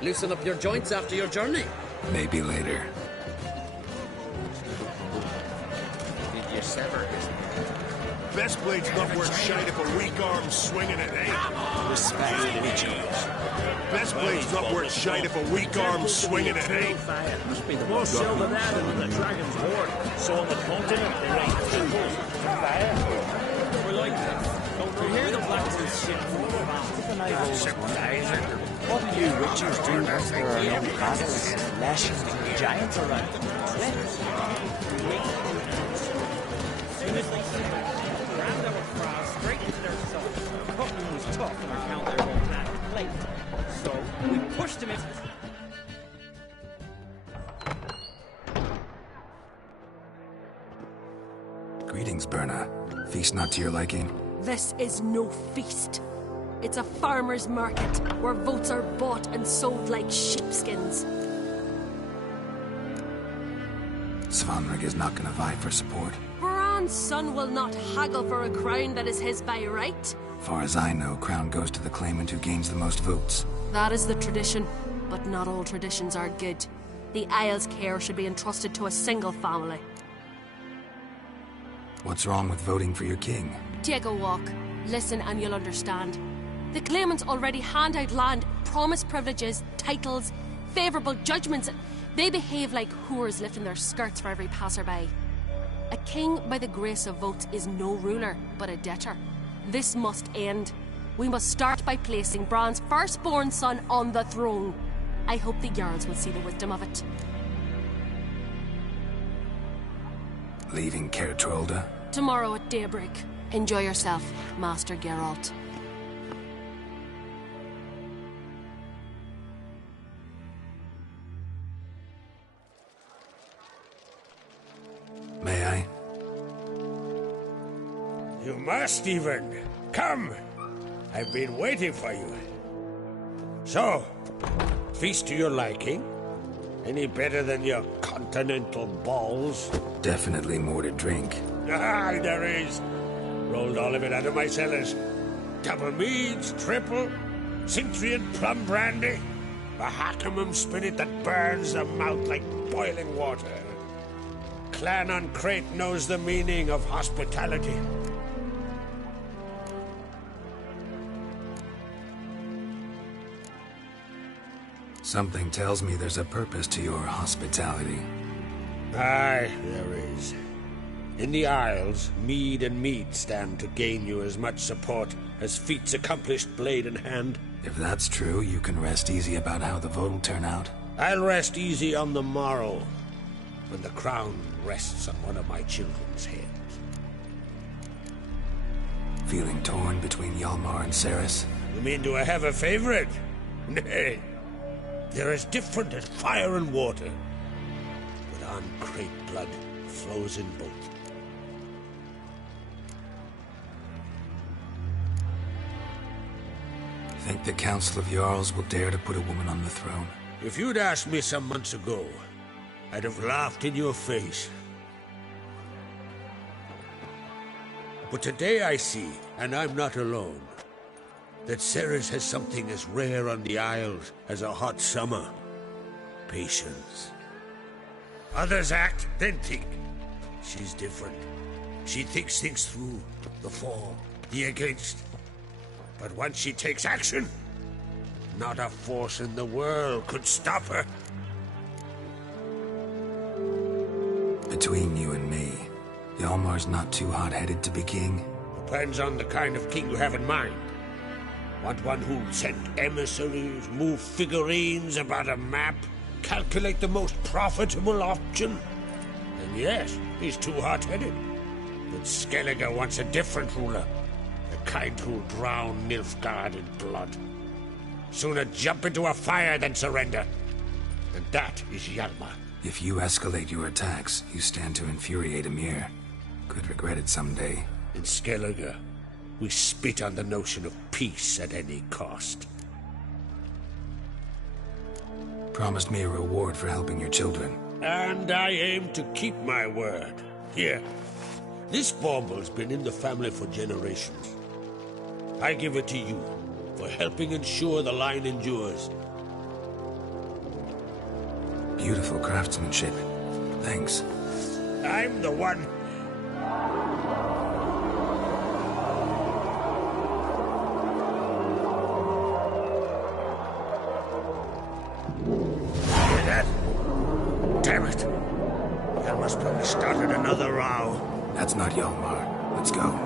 Loosen up your joints after your journey. Maybe later. Did you sever his... Best blade's not worth shite if a weak arm's swinging it, eh? Respect each other. Best blade's not worth shite if a weak arm's swinging it, eh? Must be the more silver there than the dragon's hoard. So on the continent, there ain't temples. Fire. We're like that. We hear the blacksmith's shit from the what do you witchers do if there are no basilisks, lashes, and giants around? Soon as they see them, rammed our crowd straight into their soul. Cutting was tough on account their own black plate. So we pushed him in. Greetings, Berna. Feast not to your liking? This is no feast. It's a farmer's market where votes are bought and sold like sheepskins. Svanrig is not gonna vie for support. Bran's son will not haggle for a crown that is his by right. Far as I know, crown goes to the claimant who gains the most votes. That is the tradition, but not all traditions are good. The Isle's care should be entrusted to a single family. What's wrong with voting for your king? Take a walk. Listen and you'll understand. The claimants already hand out land, promise privileges, titles, favourable judgments. They behave like whores lifting their skirts for every passerby. A king by the grace of votes is no ruler, but a debtor. This must end. We must start by placing Bran's firstborn son on the throne. I hope the Jarls will see the wisdom of it. Leaving Caer Trolda? Tomorrow at daybreak. Enjoy yourself, Master Geralt. May I? You must, even. Come. I've been waiting for you. So, feast to your liking? Any better than your continental balls? Definitely more to drink. Ah, there is. Rolled all of it out of my cellars. Double meads, triple, Cintrian plum brandy, a Hackamum spirit that burns the mouth like boiling water. Clan on Crate knows the meaning of hospitality. Something tells me there's a purpose to your hospitality. Aye, there is. In the Isles, mead and meat stand to gain you as much support as feats accomplished blade in hand. If that's true, you can rest easy about how the vote will turn out. I'll rest easy on the morrow, when the crown rests on one of my children's heads. Feeling torn between Hjalmar and Ceres? You mean do I have a favorite? Nay. They're as different as fire and water. But on Crate blood flows in both. Think the Council of Jarls will dare to put a woman on the throne? If you'd asked me some months ago, I'd have laughed in your face. But today I see, and I'm not alone, that Ceres has something as rare on the Isles as a hot summer. Patience. Others act, then think. She's different. She thinks things through, the for, the against. But once she takes action, not a force in the world could stop her. Between you and me, Hjalmar's not too hot-headed to be king? Depends on the kind of king you have in mind. Want one who'll send emissaries, move figurines about a map, calculate the most profitable option? Then yes, he's too hot-headed. But Skellige wants a different ruler. The kind who'll drown Nilfgaard in blood. Sooner jump into a fire than surrender. And that is Hjalmar. If you escalate your attacks, you stand to infuriate Emir. Could regret it someday. In Skellige, we spit on the notion of peace at any cost. Promised me a reward for helping your children. And I aim to keep my word. Here. This bauble's been in the family for generations. I give it to you for helping ensure the line endures. Beautiful craftsmanship. Thanks. I'm the one. Hear that? Damn it. Hjalmar's probably started another row. That's not Hjalmar. Let's go.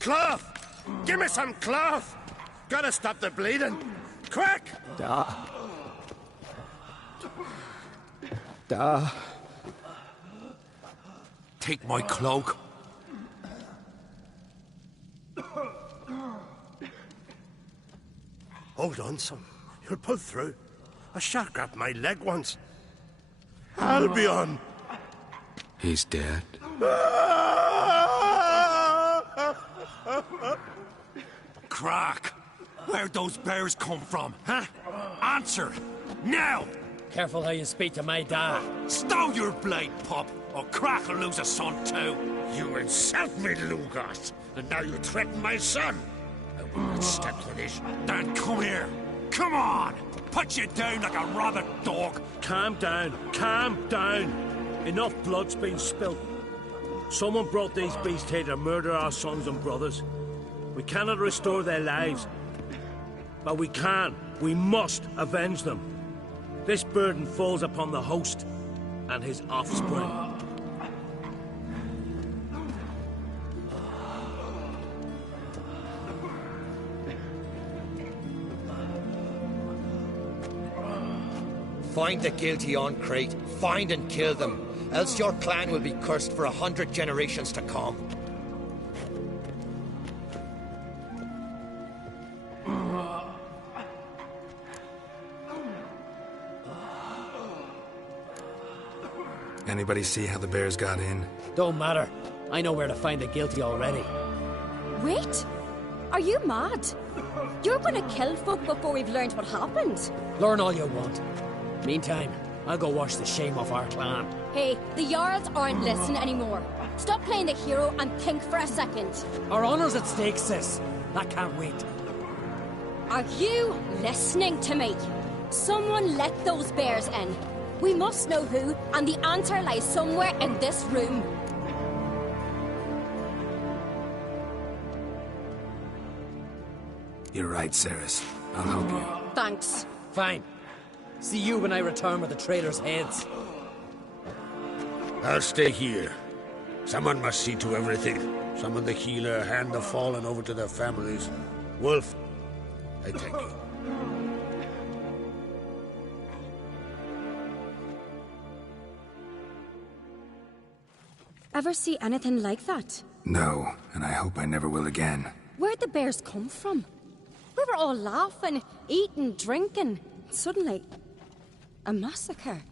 Cloth! Give me some cloth! Gotta stop the bleeding! Quick! Take my cloak. Hold on, son. You'll pull through. A shark grabbed my leg once. Albion! He's dead. Crack! Where'd those bears come from, huh? Answer! Now! Careful how you speak to my dad. Stow your blade, pup, or Crack will lose a son too. You insult me, Lugas, and now you threaten my son. I will not step for this. Then come here. Come on! Put you down like a rabid dog. Calm down. Calm down. Enough blood's been spilt. Someone brought these beasts here to murder our sons and brothers. We cannot restore their lives. But we can. We must avenge them. This burden falls upon the host and his offspring. Find the guilty on Crete. Find and kill them. Else your clan will be cursed for 100 generations to come. Anybody see how the bears got in? Don't matter. I know where to find the guilty already. Wait! Are you mad? You're gonna kill folk before we've learned what happened. Learn all you want. Meantime, I'll go wash the shame off our clan. Hey, the Jarls aren't listening anymore. Stop playing the hero and think for a second. Our honor's at stake, sis. That can't wait. Are you listening to me? Someone let those bears in. We must know who, and the answer lies somewhere in this room. You're right, Ceres. I'll help you. Thanks. Fine. See you when I return with the traitors' heads. I'll stay here. Someone must see to everything. Summon the healer, hand the fallen over to their families. Wolf, I thank you. Ever see anything like that? No, and I hope I never will again. Where'd the bears come from? We were all laughing, eating, drinking. Suddenly, a massacre.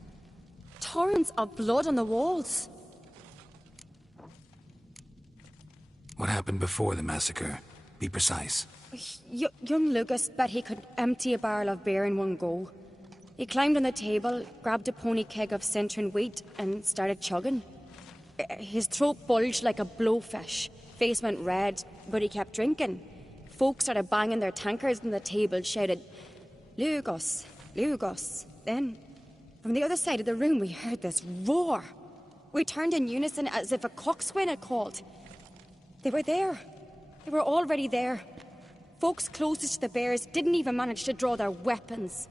Torrents of blood on the walls. What happened before the massacre? Be precise. Young Lucas bet he could empty a barrel of beer in one go. He climbed on the table, grabbed a pony keg of centering wheat, and started chugging. His throat bulged like a blowfish. Face went red, but he kept drinking. Folks started banging their tankards on the table, shouted, "Lugos, Lugos." Then, from the other side of the room, we heard this roar. We turned in unison as if a coxswain had called. They were there. They were already there. Folks closest to the bears didn't even manage to draw their weapons.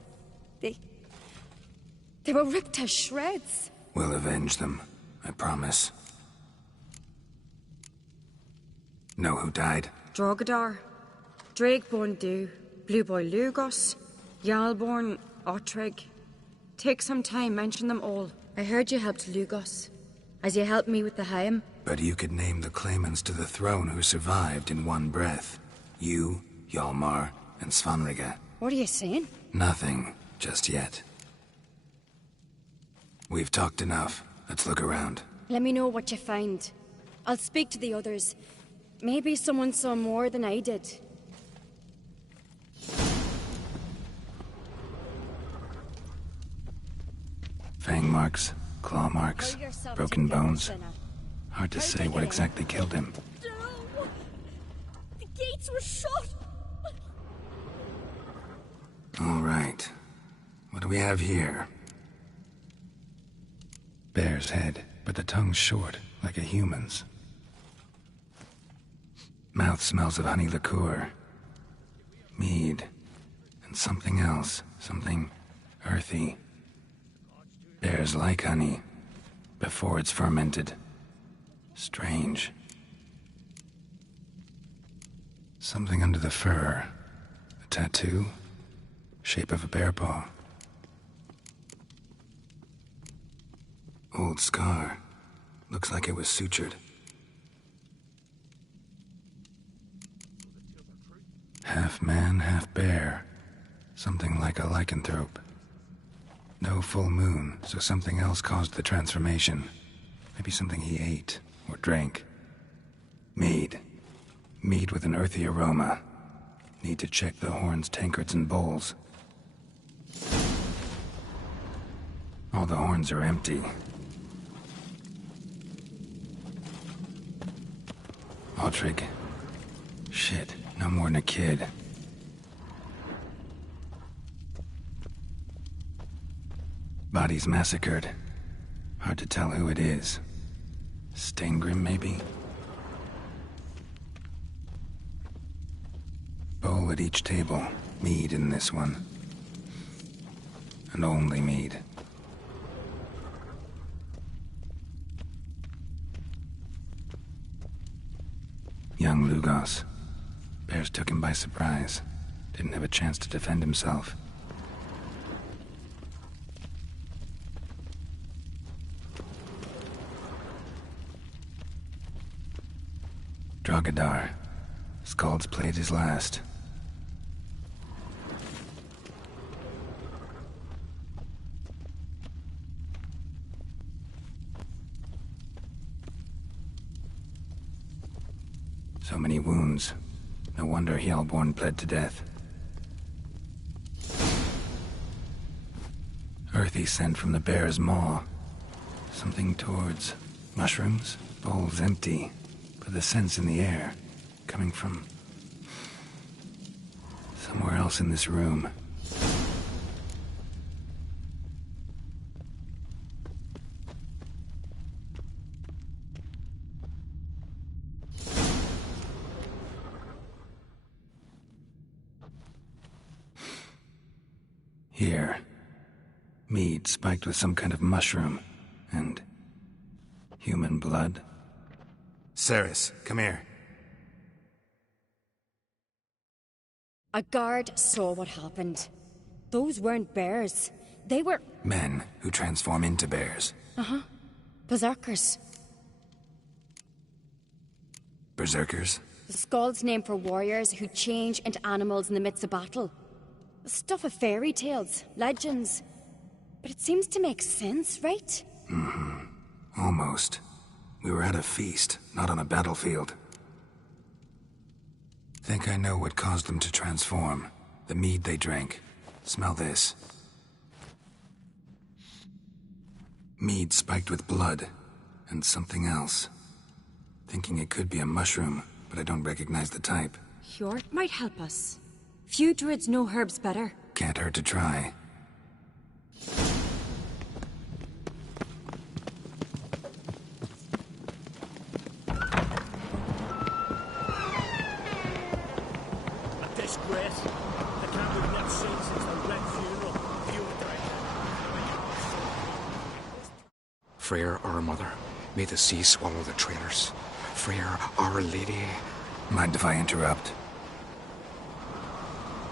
They were ripped to shreds. We'll avenge them, I promise. Know who died? Drogadar, Drakeborn Du, Blue Boy Lugos, Jarlborn, Ottrig. Take some time, mention them all. I heard you helped Lugos, as you helped me with the Haim. But you could name the claimants to the throne who survived in one breath. You, Hjalmar, and Svanrige. What are you saying? Nothing, just yet. We've talked enough. Let's look around. Let me know what you find. I'll speak to the others. Maybe someone saw more than I did. Fang marks, claw marks, broken bones. Hard to say what exactly killed him. No! The gates were shut! All right. What do we have here? Bear's head, but the tongue's short, like a human's. Mouth smells of honey liqueur. Mead. And something else. Something earthy. Bears like honey. Before it's fermented. Strange. Something under the fur. A tattoo? Shape of a bear paw. Old scar. Looks like it was sutured. Half man, half bear. Something like a lycanthrope. No full moon, so something else caused the transformation. Maybe something he ate or drank. Mead. Mead with an earthy aroma. Need to check the horns, tankards, and bowls. All the horns are empty. Ottrig. Shit, no more than a kid. Bodies massacred. Hard to tell who it is. Steingrim, maybe? Bowl at each table. Mead in this one. And only mead. Young Lugos. Bears took him by surprise. Didn't have a chance to defend himself. Drogadar. Skald's played his last. So many wounds. No wonder Hjalborn bled to death. Earthy scent from the bear's maw. Something towards mushrooms. Bowls empty, but the scent's in the air. Coming from somewhere else in this room. Here. Mead spiked with some kind of mushroom. And human blood. Ceres, come here. A guard saw what happened. Those weren't bears. They were... Men who transform into bears. Uh-huh. Berserkers. Berserkers? The Skald's name for warriors who change into animals in the midst of battle. The stuff of fairy tales, legends. But it seems to make sense, right? Mm-hmm. Almost. We were at a feast, not on a battlefield. Think I know what caused them to transform. The mead they drank. Smell this. Mead spiked with blood. And something else. Thinking it could be a mushroom, but I don't recognize the type. Hjort might help us. Few druids know herbs better. Can't hurt to try. A disgrace. The camp we've not seen since the Red Funeral. Freyr, our mother, may the sea swallow the traitors. Freyr, our lady. Mind if I interrupt?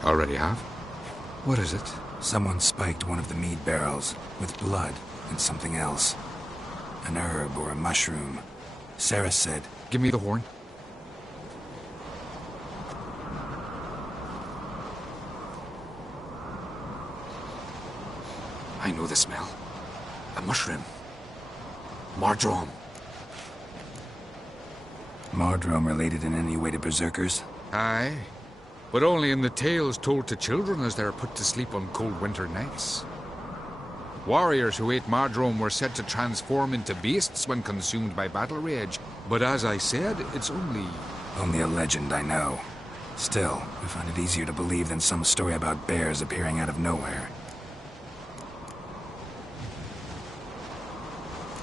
Already have? What is it? Someone spiked one of the mead barrels with blood and something else. An herb or a mushroom. Sarah said... Give me the horn. I know the smell. A mushroom. Mardrome. Mardrome related in any way to berserkers? Aye. But only in the tales told to children as they are put to sleep on cold winter nights. Warriors who ate Mardrome were said to transform into beasts when consumed by battle rage. But as I said, it's only... Only a legend, I know. Still, I find it easier to believe than some story about bears appearing out of nowhere.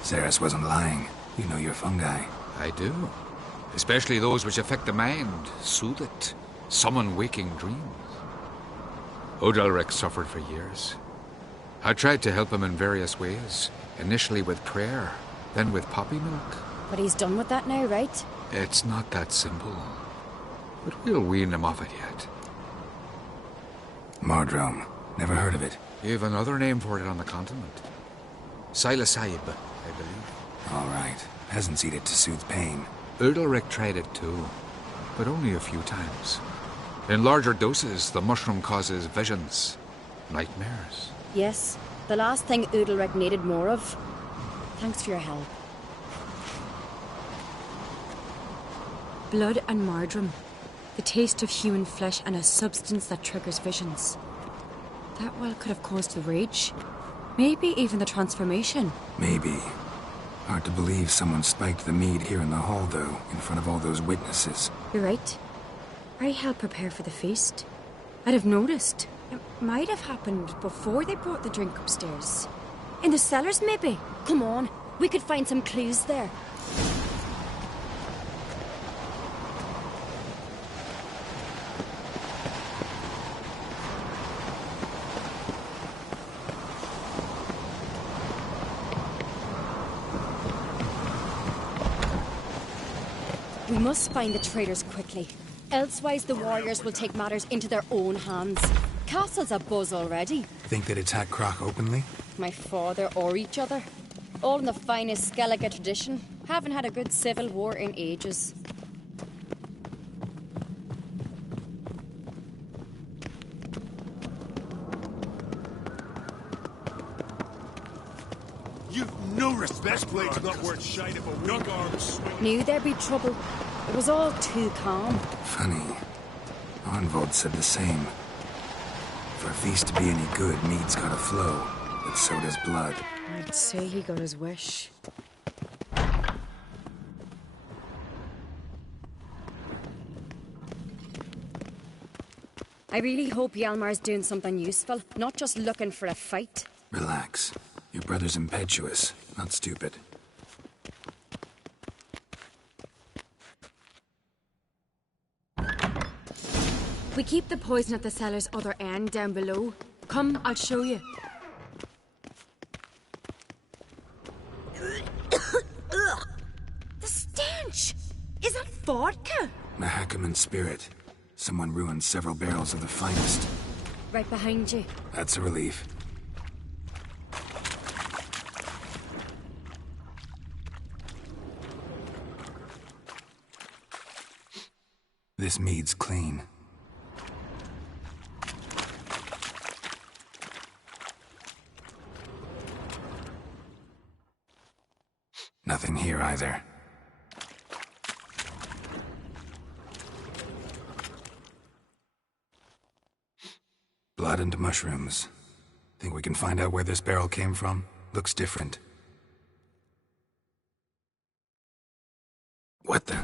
Ceres wasn't lying. You know your fungi. I do. Especially those which affect the mind, soothe it, summon waking dreams. Odalric suffered for years. I tried to help him in various ways, initially with prayer, then with poppy milk. But he's done with that now, right? It's not that simple. But we'll wean him off it yet. Mardrome. Never heard of it. You've another name for it on the continent. Silasayib, I believe. All right. Peasants eat it to soothe pain. Odalric tried it too, but only a few times. In larger doses, the mushroom causes visions, nightmares. Yes, the last thing Udalric needed more of. Thanks for your help. Blood and Mardrome. The taste of human flesh and a substance that triggers visions. That well could have caused the rage. Maybe even the transformation. Maybe. Hard to believe someone spiked the mead here in the hall, though, in front of all those witnesses. You're right. I helped prepare for the feast. I'd have noticed. It might have happened before they brought the drink upstairs. In the cellars, maybe? Come on, we could find some clues there. We must find the traitors quickly. Elsewise, the warriors will take matters into their own hands. Castle's abuzz already. Think they'd attack Croc openly? My father or each other. All in the finest Skellige tradition. Haven't had a good civil war in ages. You've no respect. This blade's not worth shite if a weak arm swing. Knew there'd be trouble. It was all too calm. Funny. Arnvold said the same. For a feast to be any good, mead's gotta flow, but so does blood. I'd say he got his wish. I really hope Hjalmar's doing something useful, not just looking for a fight. Relax. Your brother's impetuous, not stupid. We keep the poison at the cellar's other end down below. Come, I'll show you. The stench! Is that vodka? Mahakaman spirit. Someone ruined several barrels of the finest. Right behind you. That's a relief. This mead's clean. Nothing here either. Blood and mushrooms. Think we can find out where this barrel came from? Looks different. What the?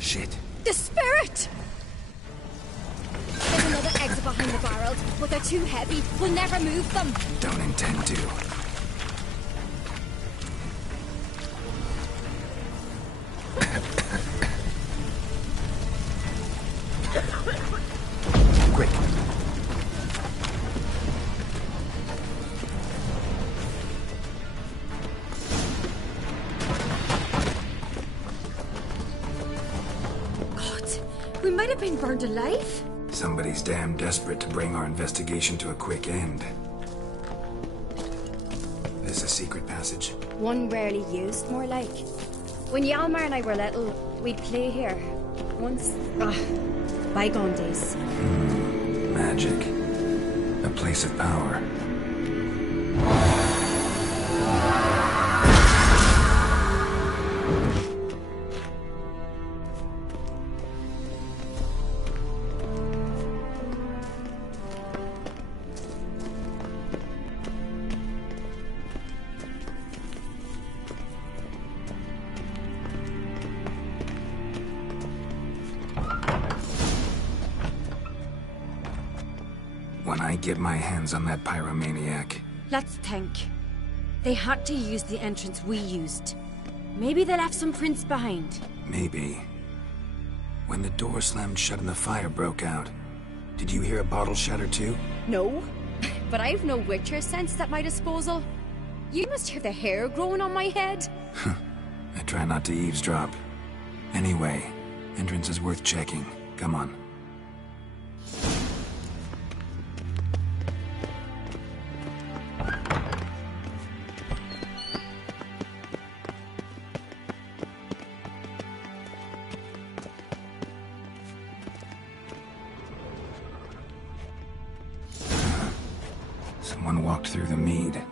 Shit. The spirit! There's another exit behind the barrels, but they're too heavy. We'll never move them. Don't intend to. Quick. God, we might have been burned alive. Somebody's damn desperate to bring our investigation to a quick end. This a secret passage? One rarely used, more like. When Yalmar and I were little, we'd play here. Once. Bygone days. Magic. A place of power. When I get my hands on that pyromaniac. Let's think. They had to use the entrance we used. Maybe they left some prints behind. Maybe. When the door slammed shut and the fire broke out, did you hear a bottle shatter too? No, but I've no Witcher sense at my disposal. You must hear the hair growing on my head. I try not to eavesdrop. Anyway, entrance is worth checking. Come on. Someone walked through the mead.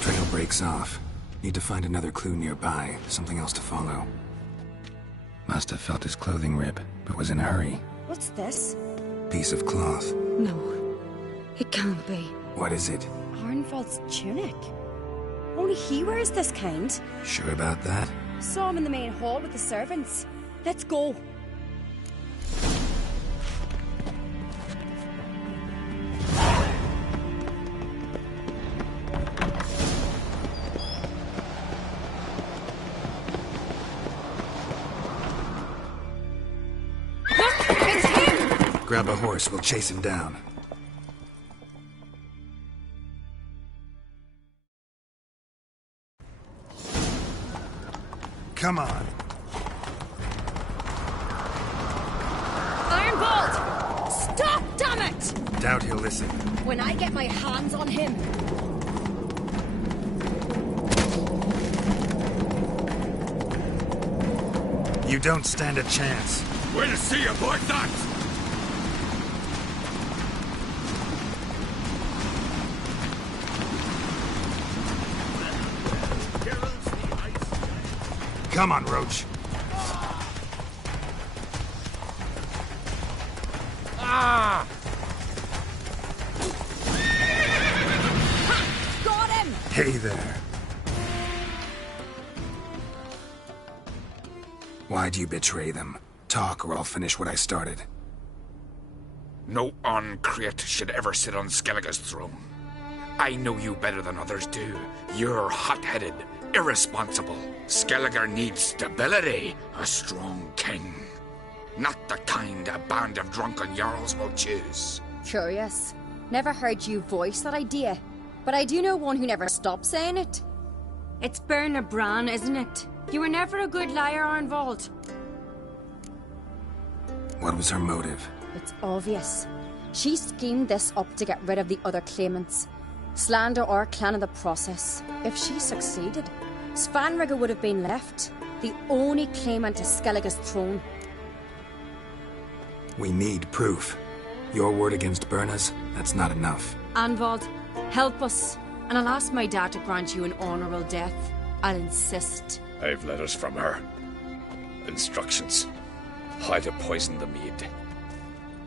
Trail breaks off. Need to find another clue nearby, something else to follow. Must have felt his clothing rip, but was in a hurry. What's this? Piece of cloth. No, it can't be. What is it? Arnvald's tunic. Only he wears this kind. Sure about that? Saw him in the main hall with the servants. Let's go. Look, it's him! Grab a horse, we'll chase him down. Come on. Ironbolt! Stop, damn it! Doubt he'll listen. When I get my hands on him. You don't stand a chance. Way to see you, boy, that! Come on, Roach. Ah! Ha! Got him! Hey there. Why'd you betray them? Talk or I'll finish what I started. No Oncreate should ever sit on Skellige's throne. I know you better than others do. You're hot-headed, irresponsible. Skellige needs stability, a strong king. Not the kind a band of drunken jarls will choose. Curious. Never heard you voice that idea, but I do know one who never stops saying it. It's Berna Bran, isn't it? You were never a good liar, Arnvald. What was her motive? It's obvious. She schemed this up to get rid of the other claimants. Slander our clan in the process. If she succeeded, Svanrigga would have been left, the only claimant to Skellige's throne. We need proof. Your word against Berna's, that's not enough. Arnvald, help us, and I'll ask my dad to grant you an honourable death. I'll insist. I've letters from her. Instructions. How to poison the maid.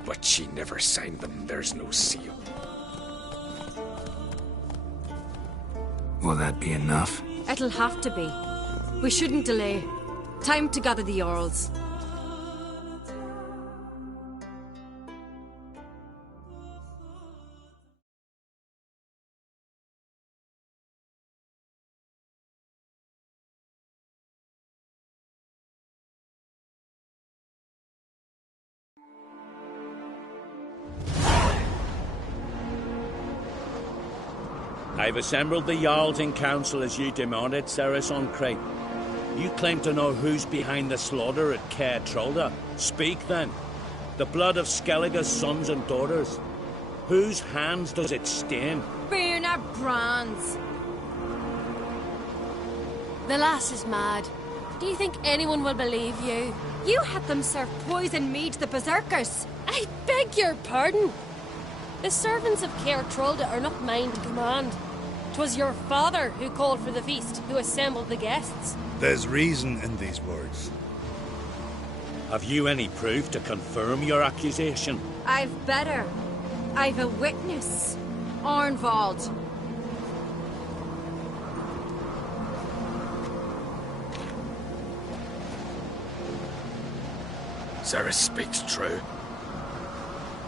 But she never signed them. There's no seal. Will that be enough? It'll have to be. We shouldn't delay. Time to gather the Jarls. I've assembled the Jarls in council as you demanded, Ceres on Crate. You claim to know who's behind the slaughter at Caer Trolda. Speak then. The blood of Skellige's sons and daughters. Whose hands does it stain? Berna Bran's. The lass is mad. Do you think anyone will believe you? You had them serve poison mead to the berserkers. I beg your pardon. The servants of Caer Trolda are not mine to command. 'Twas your father who called for the feast, who assembled the guests. There's reason in these words. Have you any proof to confirm your accusation? I've better. I've a witness. Arnvald. Ceres speaks true.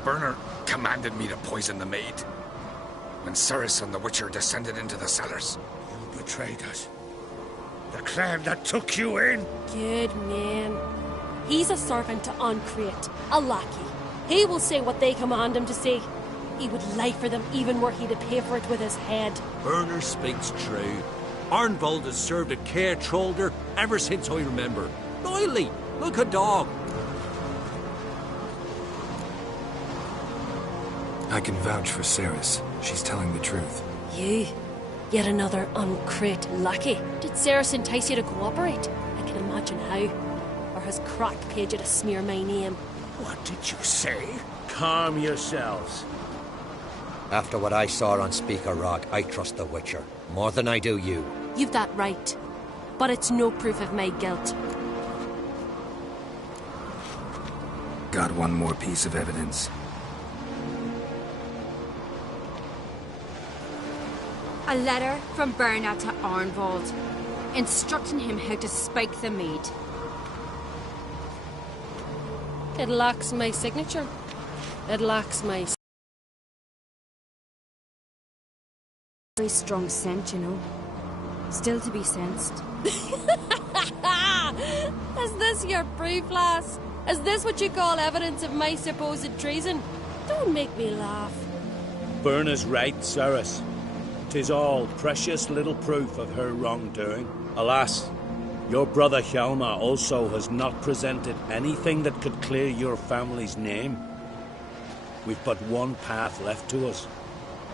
Berna commanded me to poison the maid. When Ceres and the Witcher descended into the cellars. You betrayed us. The clan that took you in. Good man. He's a servant to Ancrate, a lackey. He will say what they command him to say. He would lie for them even were he to pay for it with his head. Berner speaks true. Arnvald has served at Caer Trolder ever since I remember. Loyally, like a dog. I can vouch for Ceres. She's telling the truth. You? Yet another Ancrate lackey? Did Ceres entice you to cooperate? I can imagine how. Or has Crack paid you to smear my name? What did you say? Calm yourselves. After what I saw on Speaker Rock, I trust the Witcher. More than I do you. You've that right. But it's no proof of my guilt. Got one more piece of evidence. A letter from Berna to Arnvald, instructing him how to spike the mead. It lacks my signature. It lacks my... Very strong scent, you know. Still to be sensed. Is this your proof, lass? Is this what you call evidence of my supposed treason? Don't make me laugh. Berna's right, Ceres. 'Tis all precious little proof of her wrongdoing. Alas, your brother Hjalmar also has not presented anything that could clear your family's name. We've but one path left to us.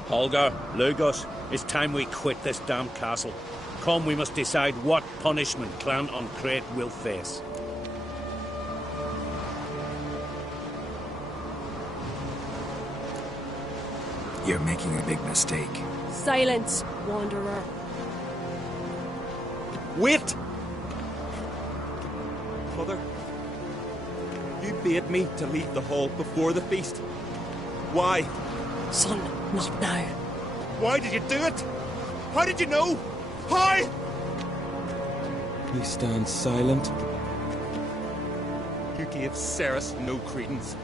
Holger, Lugos, it's time we quit this damn castle. Come, we must decide what punishment Clan Ancrate will face. You're making a big mistake. Silence, wanderer. Wait! Mother, you bade me to leave the hall before the feast. Why? Son, not now. Why did you do it? How did you know? How? He stands silent. You gave Ceres no credence.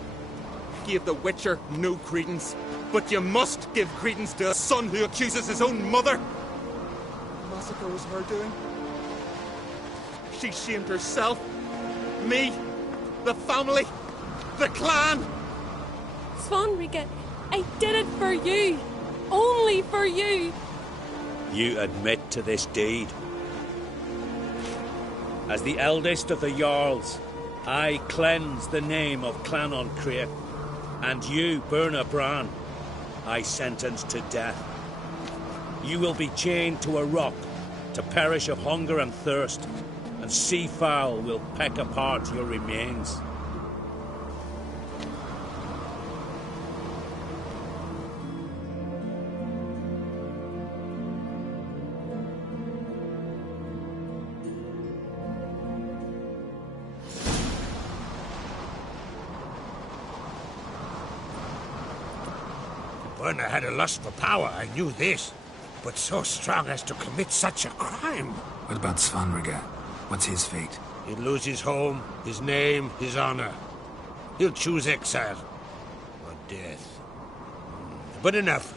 You gave the Witcher no credence. But you must give credence to a son who accuses his own mother. The massacre was her doing. She shamed herself, me, the family, the clan. Svanrigga, I did it for you. Only for you. You admit to this deed. As the eldest of the Jarls, I cleanse the name of Clannon Creip, and you, Burna Bran, I sentence to death. You will be chained to a rock to perish of hunger and thirst, and sea fowl will peck apart your remains. Burna had a lust for power, I knew this. But so strong as to commit such a crime. What about Svanrige? What's his fate? He'll lose his home, his name, his honor. He'll choose exile. Or death. But enough.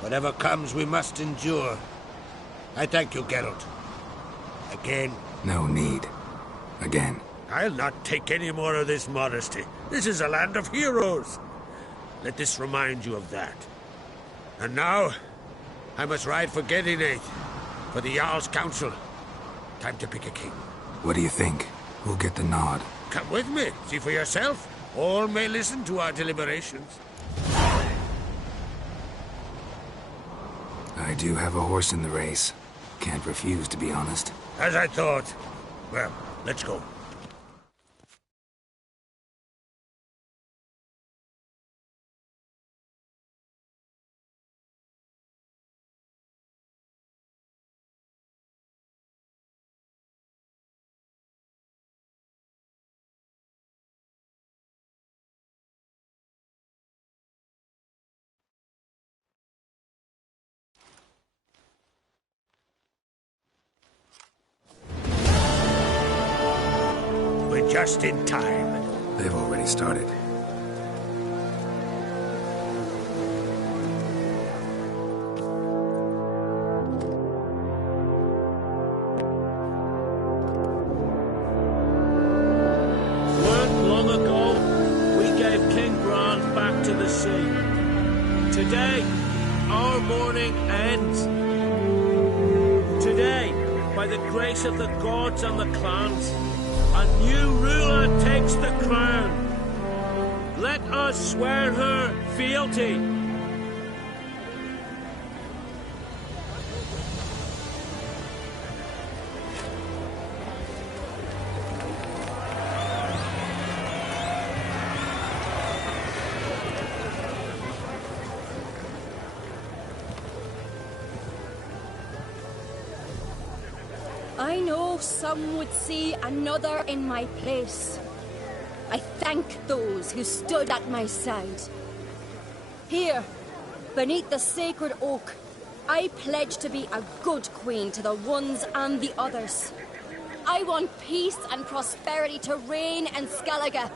Whatever comes, we must endure. I thank you, Geralt. Again. No need. Again. I'll not take any more of this modesty. This is a land of heroes. Let this remind you of that. And now, I must ride for Gedinath, for the Jarl's Council. Time to pick a king. What do you think? Who'll get the nod? Come with me, see for yourself. All may listen to our deliberations. I do have a horse in the race. Can't refuse, to be honest. As I thought. Well, let's go. Just in time. They've already started. Weren't long ago, we gave King Bran back to the sea. Today, our mourning ends. Today, by the grace of the gods and the clans, a new ruler takes the crown. Let us swear her fealty. I know some would see another in my place. I thank those who stood at my side. Here, beneath the sacred oak, I pledge to be a good queen to the ones and the others. I want peace and prosperity to reign in Skellige.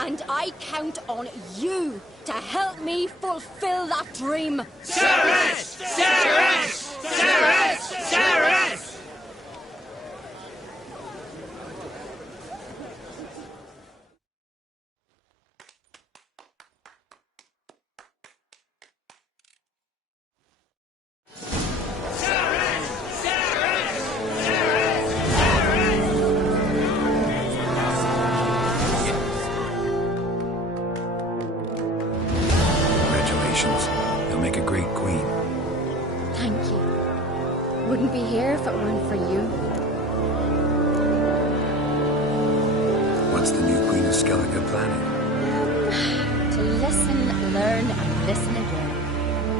And I count on you to help me fulfill that dream. Sareth! Sareth! Sareth! Sareth! You'll make a great queen. Thank you. Wouldn't be here if it weren't for you. What's the new Queen of Skellige planning? To listen, learn, and listen again.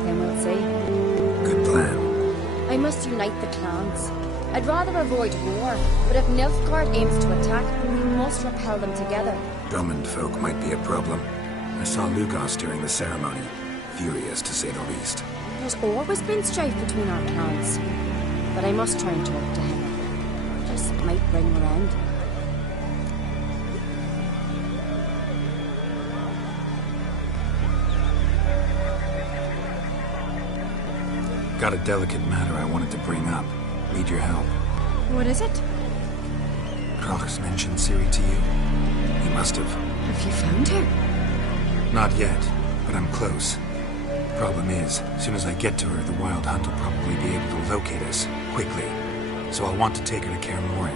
Then we'll see. Good plan. I must unite the clans. I'd rather avoid war, but if Nilfgaard aims to attack, we must repel them together. Drummond folk might be a problem. I saw Lugos during the ceremony. Furious, to say the least. There's always been strife between our clans. But I must try and talk to him. Just might bring him around. Got a delicate matter I wanted to bring up. Need your help. What is it? Kroch's mentioned Ciri to you? He must have. Have you found her? Not yet, but I'm close. Problem is, as soon as I get to her, the Wild Hunt will probably be able to locate us, quickly. So I'll want to take her to Capricorn,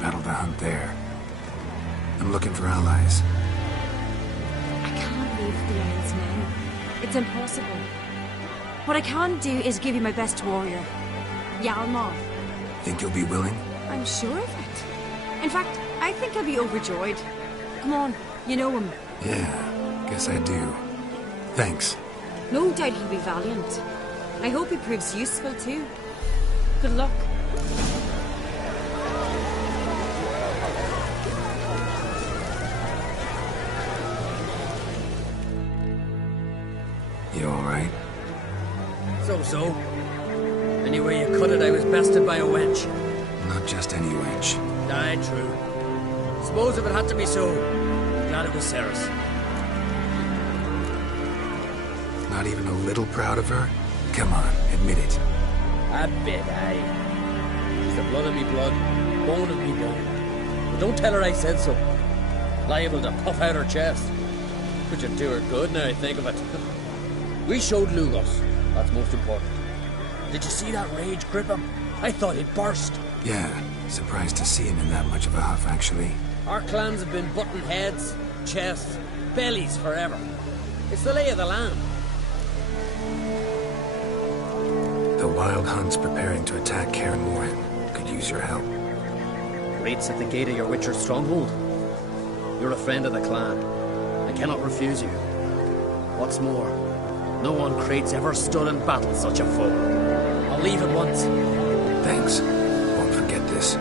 battle the hunt there. I'm looking for allies. I can't leave the Isles now. It's impossible. What I can do is give you my best warrior, Hjalmar. Think you'll be willing? I'm sure of it. In fact, I think he'll be overjoyed. Come on, you know him. Yeah, guess I do. Thanks. No doubt he'll be valiant. I hope he proves useful too. Good luck. You alright? So. Anyway you cut it, I was bested by a wench. Not just any wench. Aye, true. Suppose if it had to be so, I'm glad it was Ceres. Not even a little proud of her? Come on, admit it. A bit, aye. She's the blood of me blood, bone of me bone. But don't tell her I said so. Liable to puff out her chest. Which would do her good now I think of it. We showed Lugos. That's most important. Did you see that rage grip him? I thought he'd burst. Yeah, surprised to see him in that much of a huff, actually. Our clans have been butting heads, chests, bellies forever. It's the lay of the land. The Wild Hunt's preparing to attack Capricorn. Could use your help. Waits at the gate of your Witcher stronghold. You're a friend of the clan. I cannot refuse you. What's more, no one Crate's ever stood and battled such a foe. I'll leave at once. Thanks. Won't forget this.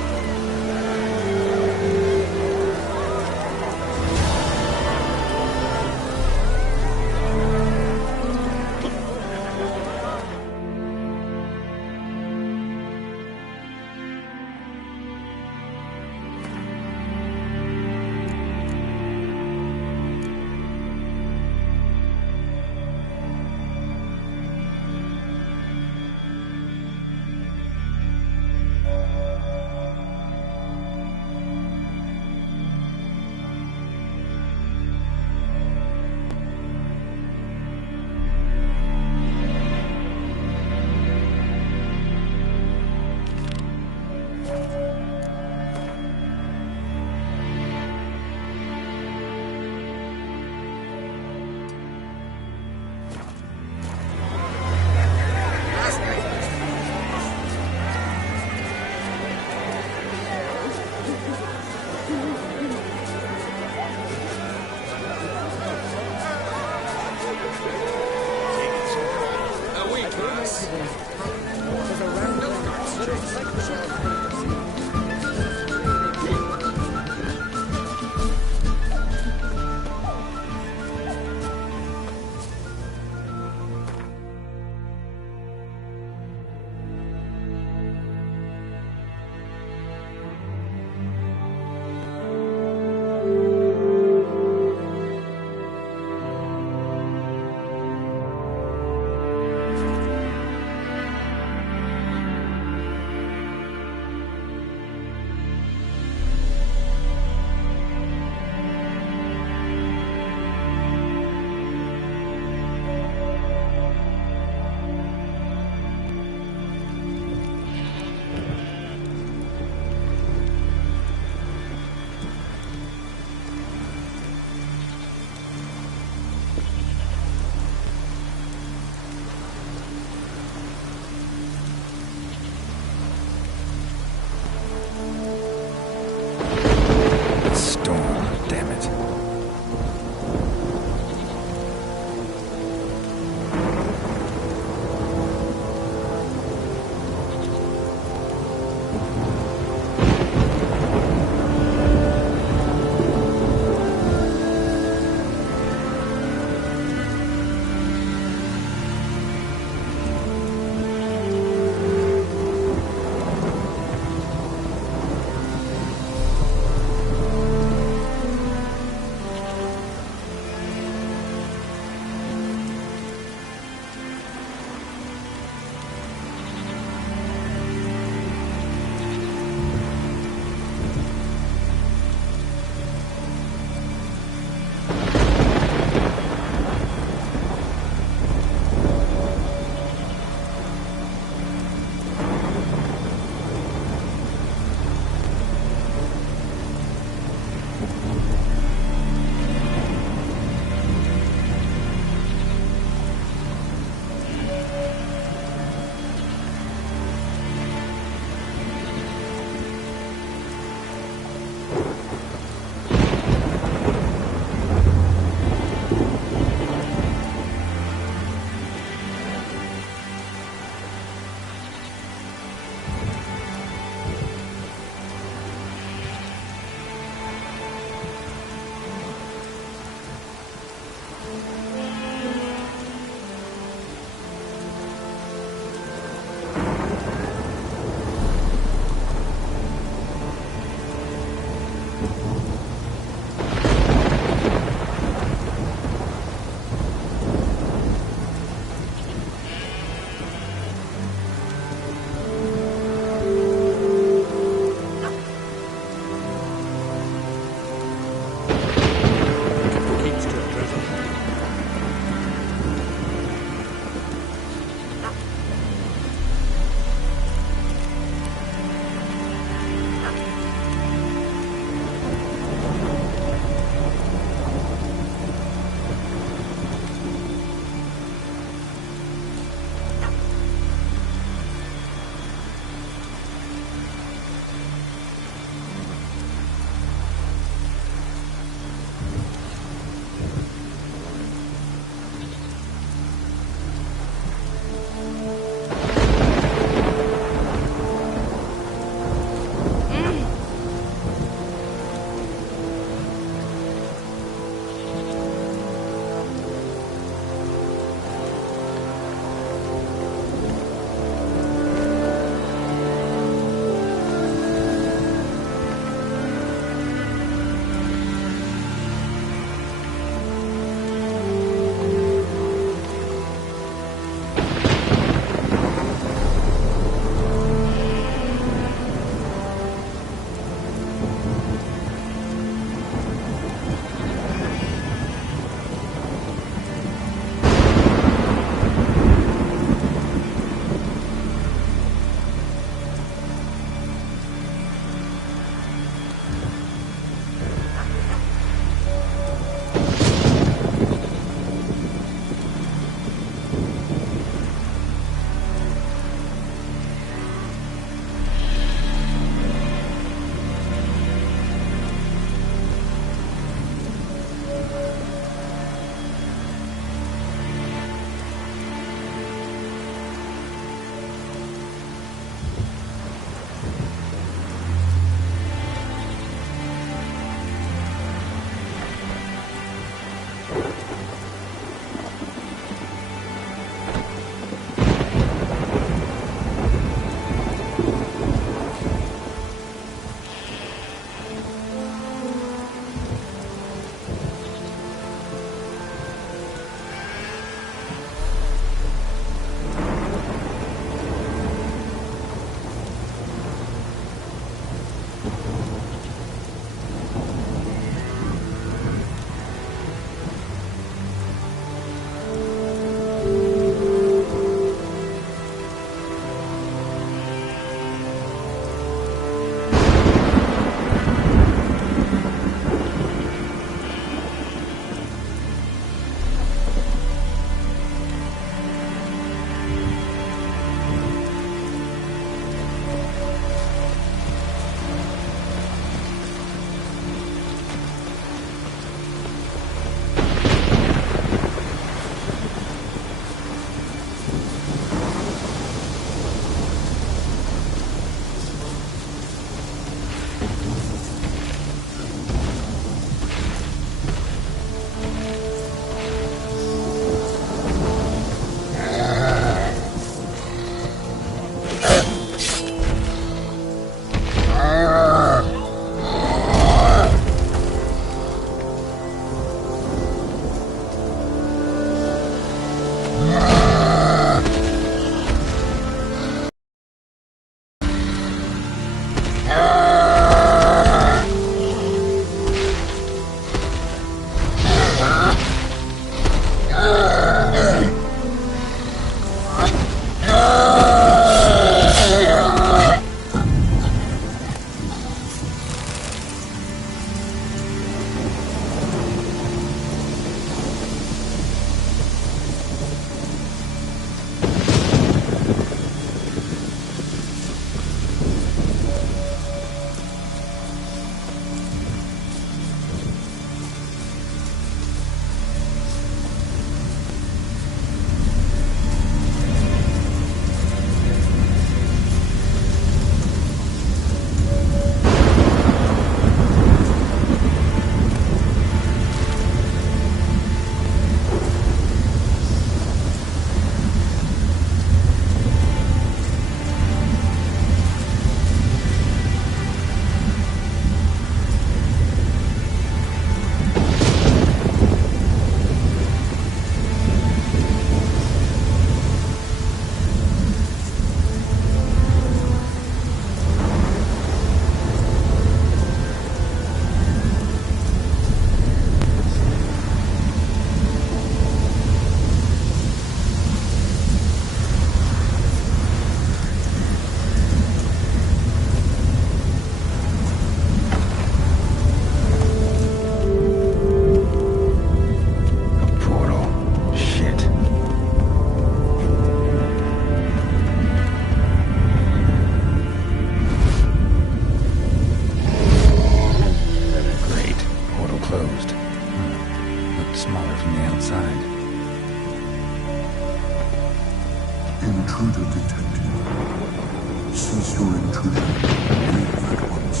intruder live at once.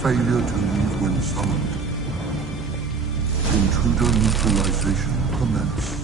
Failure to leave when summoned. Intruder neutralization commence.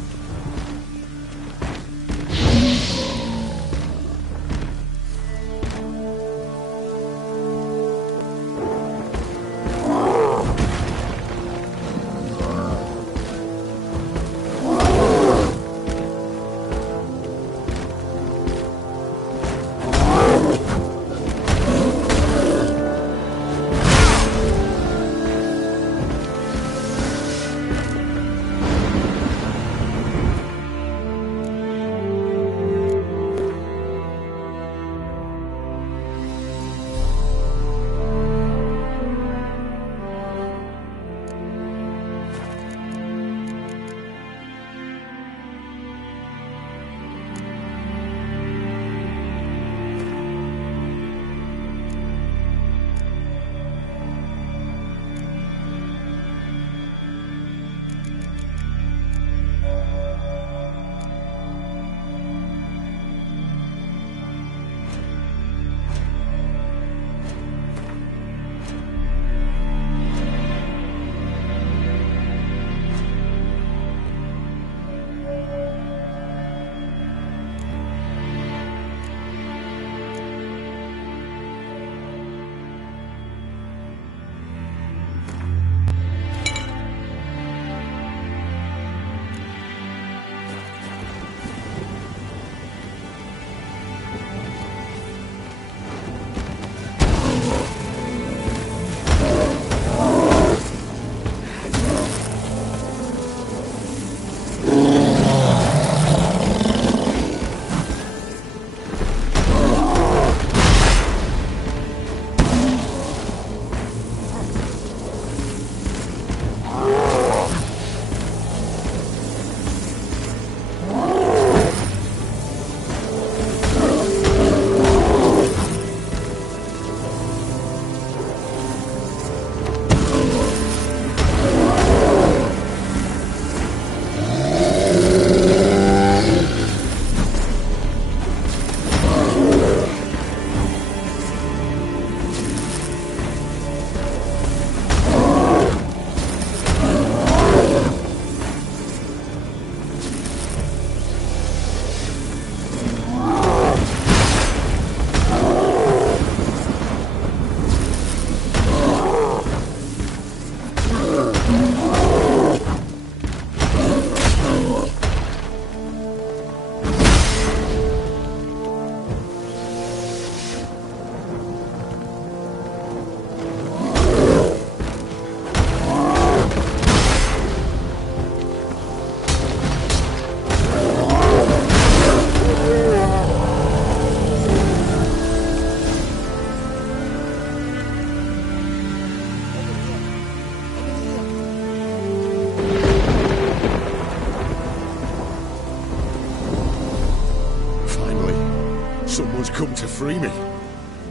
Someone's come to free me.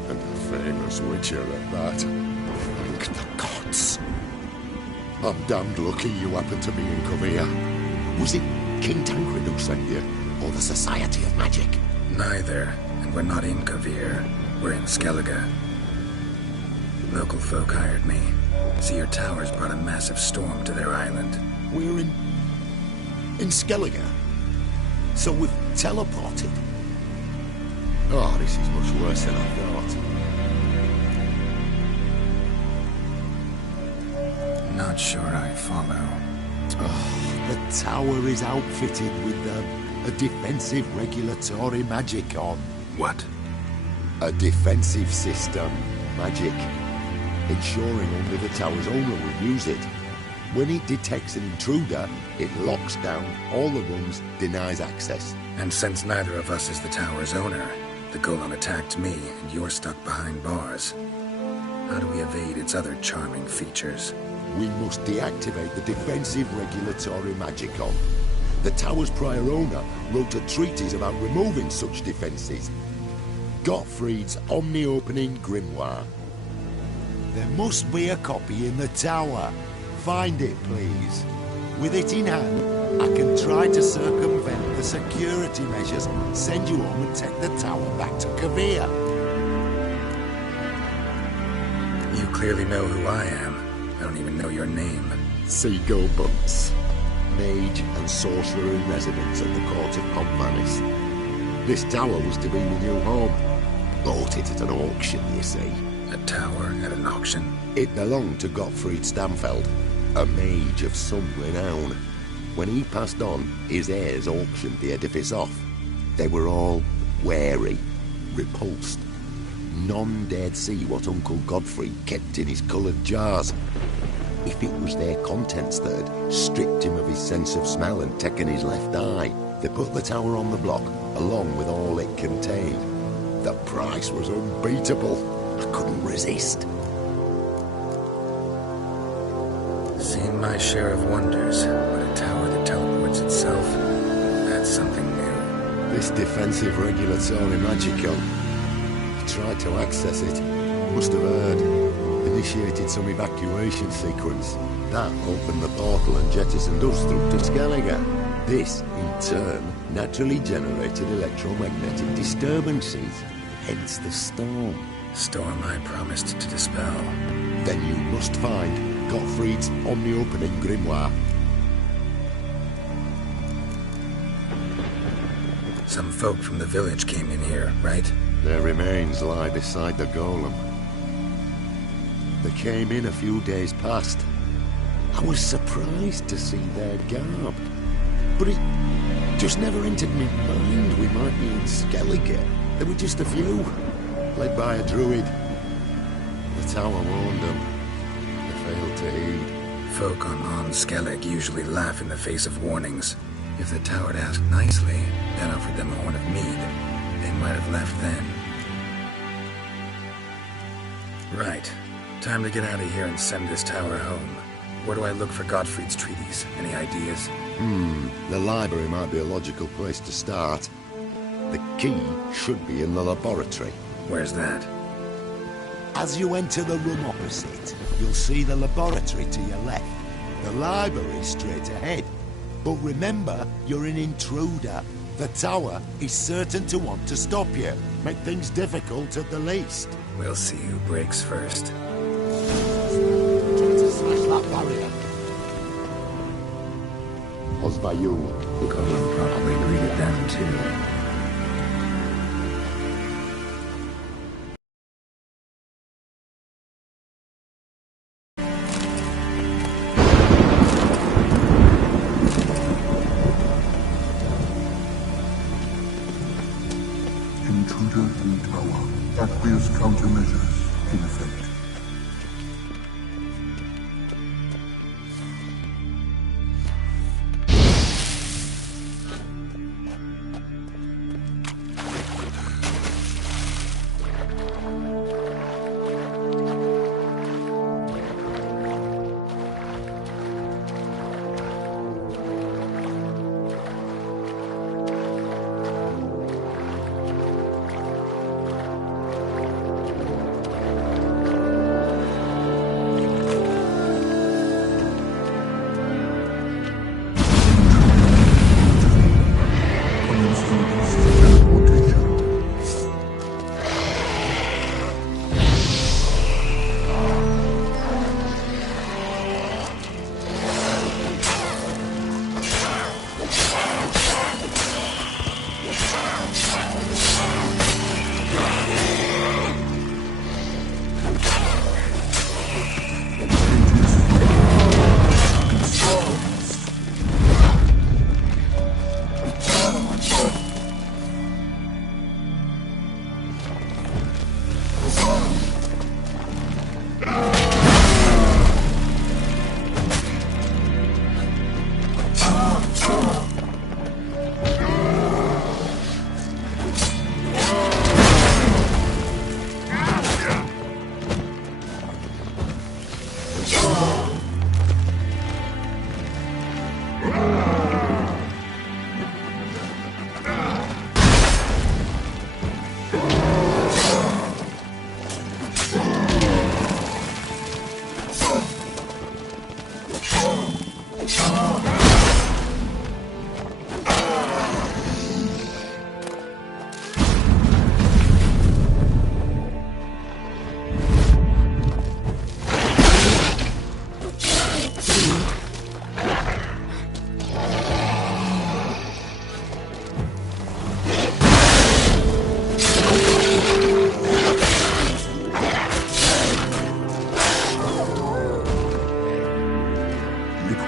And a famous witcher at that. Thank the gods. I'm damned lucky you happened to be in Kavir. Was it King Tancred who sent you? Or the Society of Magic? Neither. And we're not in Kavir. We're in Skellige. Local folk hired me. See, your towers brought a massive storm to their island. We're in Skellige? So we've teleported? Oh, this is much worse than I thought. Not sure I follow. Oh, the tower is outfitted with a defensive regulatory magic on. What? A defensive system magic. Ensuring only the tower's owner will use it. When it detects an intruder, it locks down all the rooms, denies access. And since neither of us is the tower's owner, the golem attacked me and you're stuck behind bars. How do we evade its other charming features? We must deactivate the defensive regulatory magicon. The tower's prior owner wrote a treatise about removing such defenses. Gottfried's Omni-Opening Grimoire. There must be a copy in the tower. Find it, please. With it in hand, I can try to circumvent the security measures, send you home and take the tower back to Kavir. You clearly know who I am. I don't even know your name. Seagull Bunce, mage and sorcerer in residence at the court of Pompanis. This tower was to be my new home. Bought it at an auction, you see. A tower at an auction? It belonged to Gottfried Stamfeld, a mage of some renown. When he passed on, his heirs auctioned the edifice off. They were all wary, repulsed. None dared see what Uncle Godfrey kept in his coloured jars. If it was their contents that had stripped him of his sense of smell and taken his left eye, they put the tower on the block, along with all it contained. The price was unbeatable. I couldn't resist. Seen my share of wonders, but a tower that teleports itself, that's something new. This defensive regulatory magicon. I tried to access it. Must have heard. Initiated some evacuation sequence. That opened the portal and jettisoned us through to Skellige. This, in turn, naturally generated electromagnetic disturbances. Hence the storm. Storm I promised to dispel. Then you must find Gottfried's omni-opening grimoire. Some folk from the village came in here, right? Their remains lie beside the golem. They came in a few days past. I was surprised to see their garb. But it just never entered my mind we might be in Skellige. There were just a few, led by a druid. The tower warned them. They failed to heed. Folk on Skellig usually laugh in the face of warnings. If the tower had asked nicely, and offered them a horn of mead, they might have left then. Right. Time to get out of here and send this tower home. Where do I look for Gottfried's treaties? Any ideas? The library might be a logical place to start. The key should be in the laboratory. Where's that? As you enter the room opposite, you'll see the laboratory to your left. The library straight ahead. But remember, you're an intruder. The tower is certain to want to stop you. Make things difficult at the least. We'll see who breaks first. Try to smash that barrier. Osvayu. Golem probably greeted them too. Intruder in tower. Aqueous countermeasures in effect.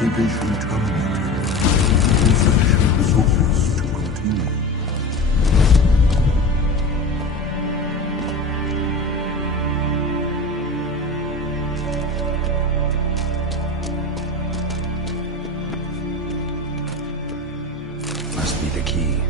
Navigation terminated. Insufficient resources to continue. Must be the key.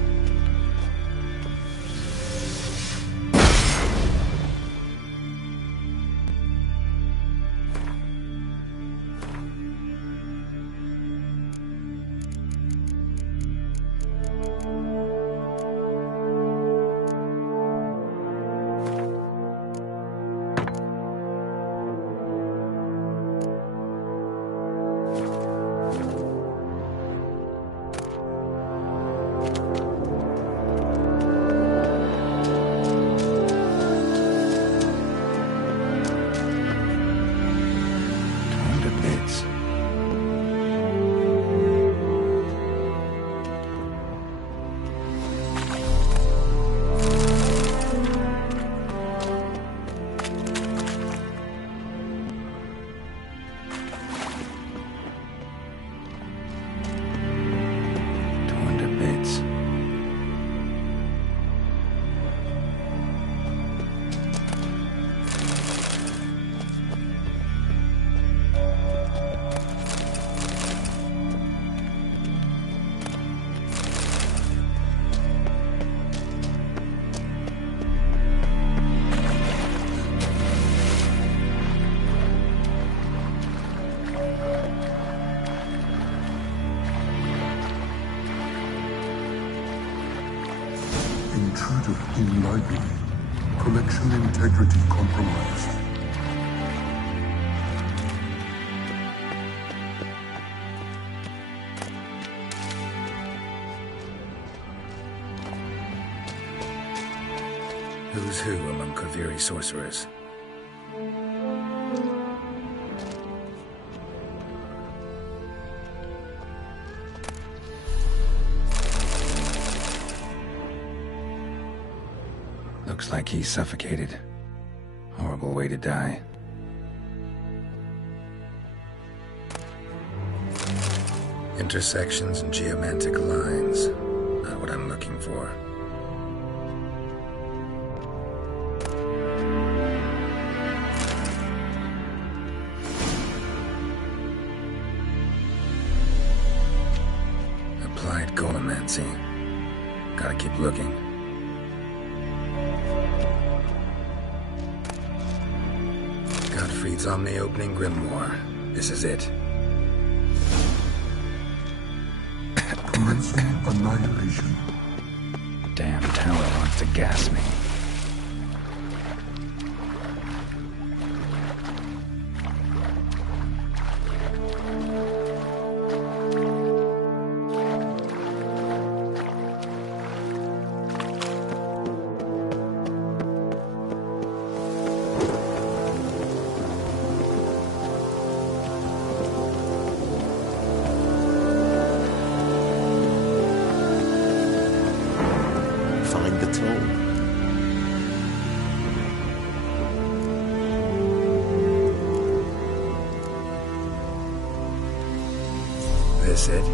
Intruder in library. Collection integrity compromised. Who's who among Kaviri sorcerers? Looks like he's suffocated. Horrible way to die. Intersections and geomantic lines. Not what I'm looking for. Applied golemancy. Gotta keep looking. Gottfried's Omni-Opening Grimoire. This is it. Commencing annihilation. Damn tower wants to gas me. Find the toll. This it?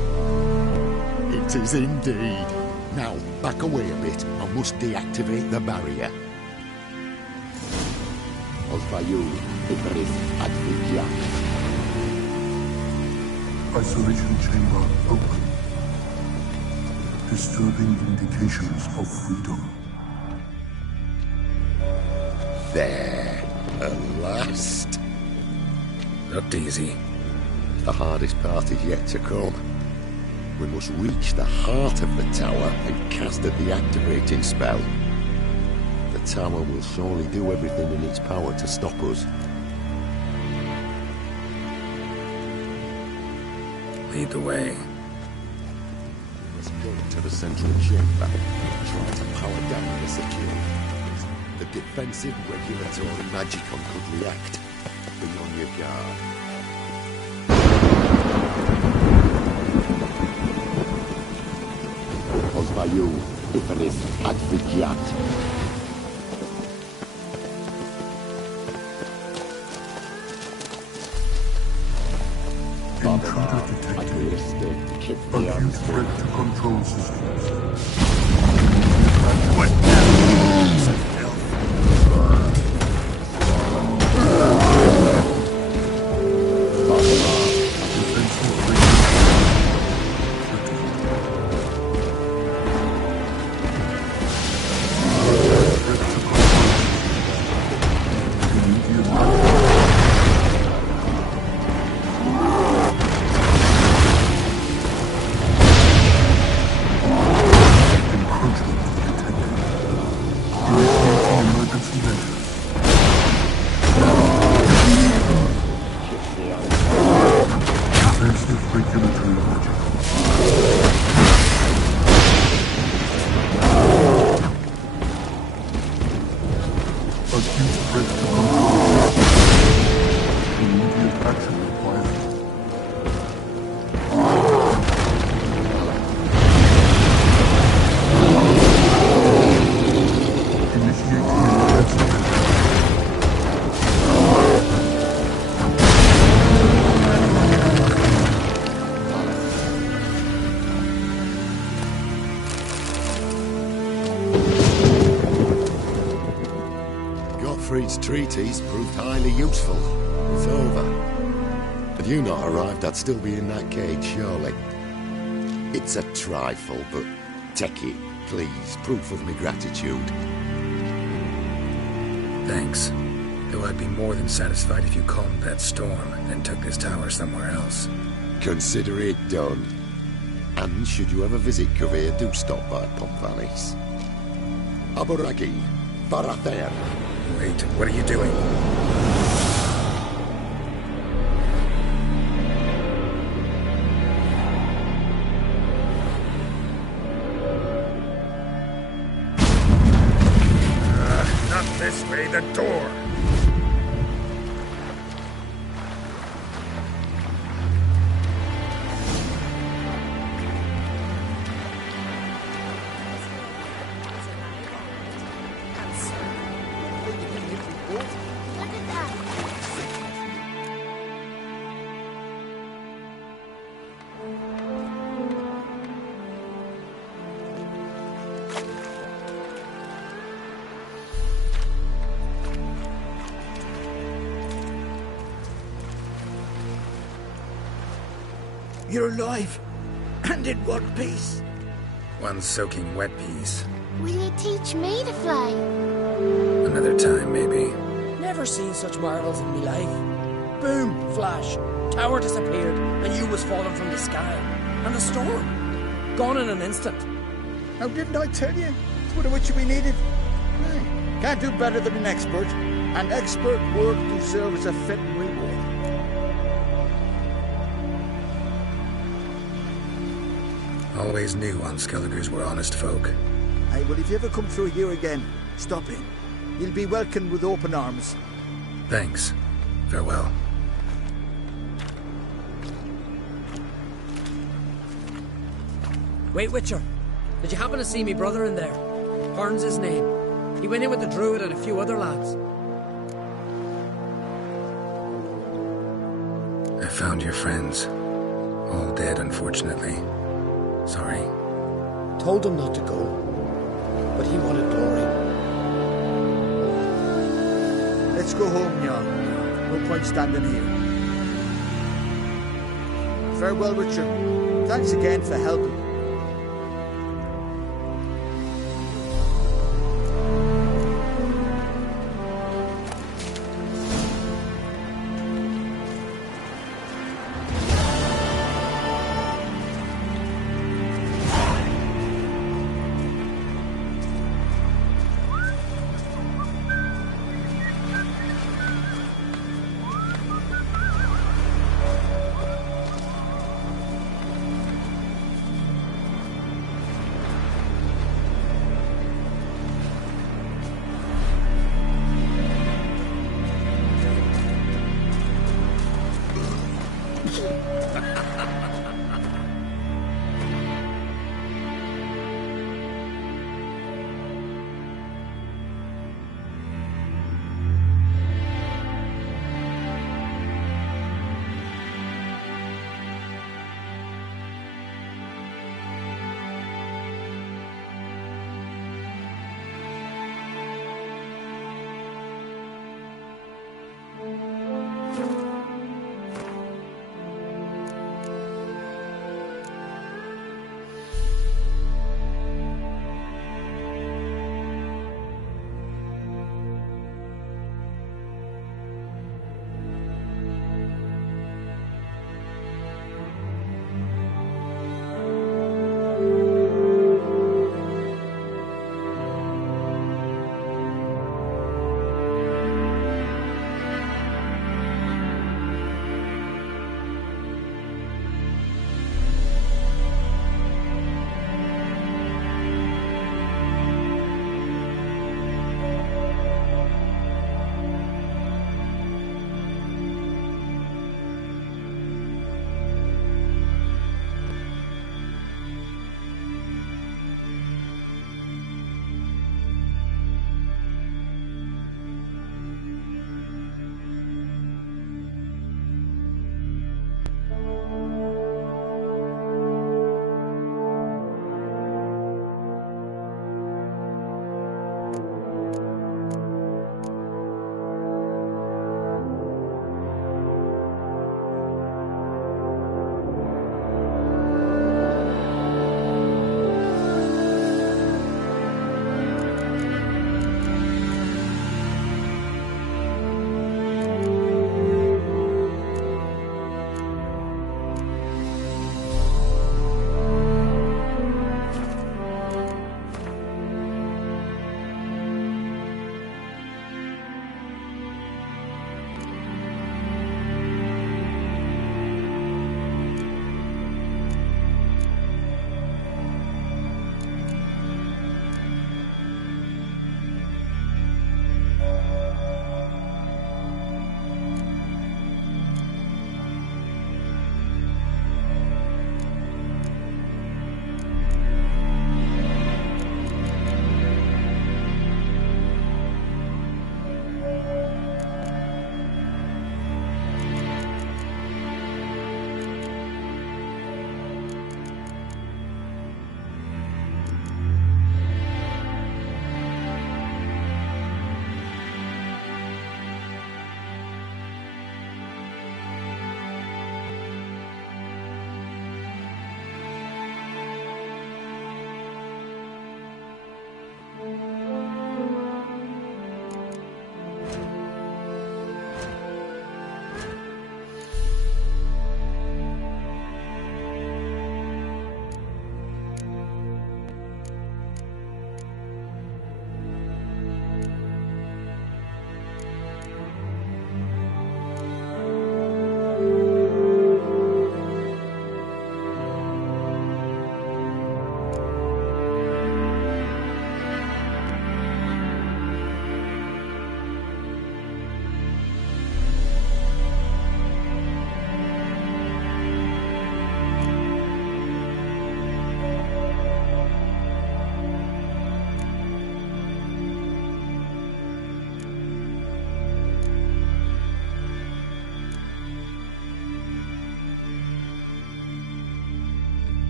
It is indeed. Now, back away a bit. I must deactivate the barrier. Osvayu, Icarus, Advija. Isolation chamber open. Disturbing indications of freedom. There. At last. Looked easy. The hardest part is yet to come. We must reach the heart of the tower and cast a deactivating spell. The tower will surely do everything in its power to stop us. Lead the way. Let's go to the central chamber and try to power down the security. The defensive regulatory magicon could react. Be on your guard. Osvayu, Icarus, Advijat. Intruder detected. Acute threat to control systems. What now? Piece of filth. Treaties proved highly useful. It's over. Had you not arrived, I'd still be in that cage, surely. It's a trifle, but take it, please. Proof of my gratitude. Thanks. Though I'd be more than satisfied if you calmed that storm and took this tower somewhere else. Consider it done. And should you ever visit Kavir, do stop by Pomphanis. Aboragi, Barather. Wait, what are you doing? Not this way, the door! You're alive, and in one piece. One soaking wet piece. Will you teach me to fly? Another time, maybe. Never seen such marvels in me life. Boom, flash, tower disappeared, and you was falling from the sky. And the storm, gone in an instant. How didn't I tell you? It's what which we needed. Can't do better than an expert, and expert work deserves a fitting reward. Always knew Unskelligers were honest folk. Aye, well, if you ever come through here again, stop in. You'll be welcomed with open arms. Thanks. Farewell. Wait, Witcher. Did you happen to see me brother in there? Hearn's his name. He went in with the druid and a few other lads. I found your friends. All dead, unfortunately. Sorry. Told him not to go, but he wanted glory. Let's go home, Jarl. No point standing here. Farewell, Richard. Thanks again for helping.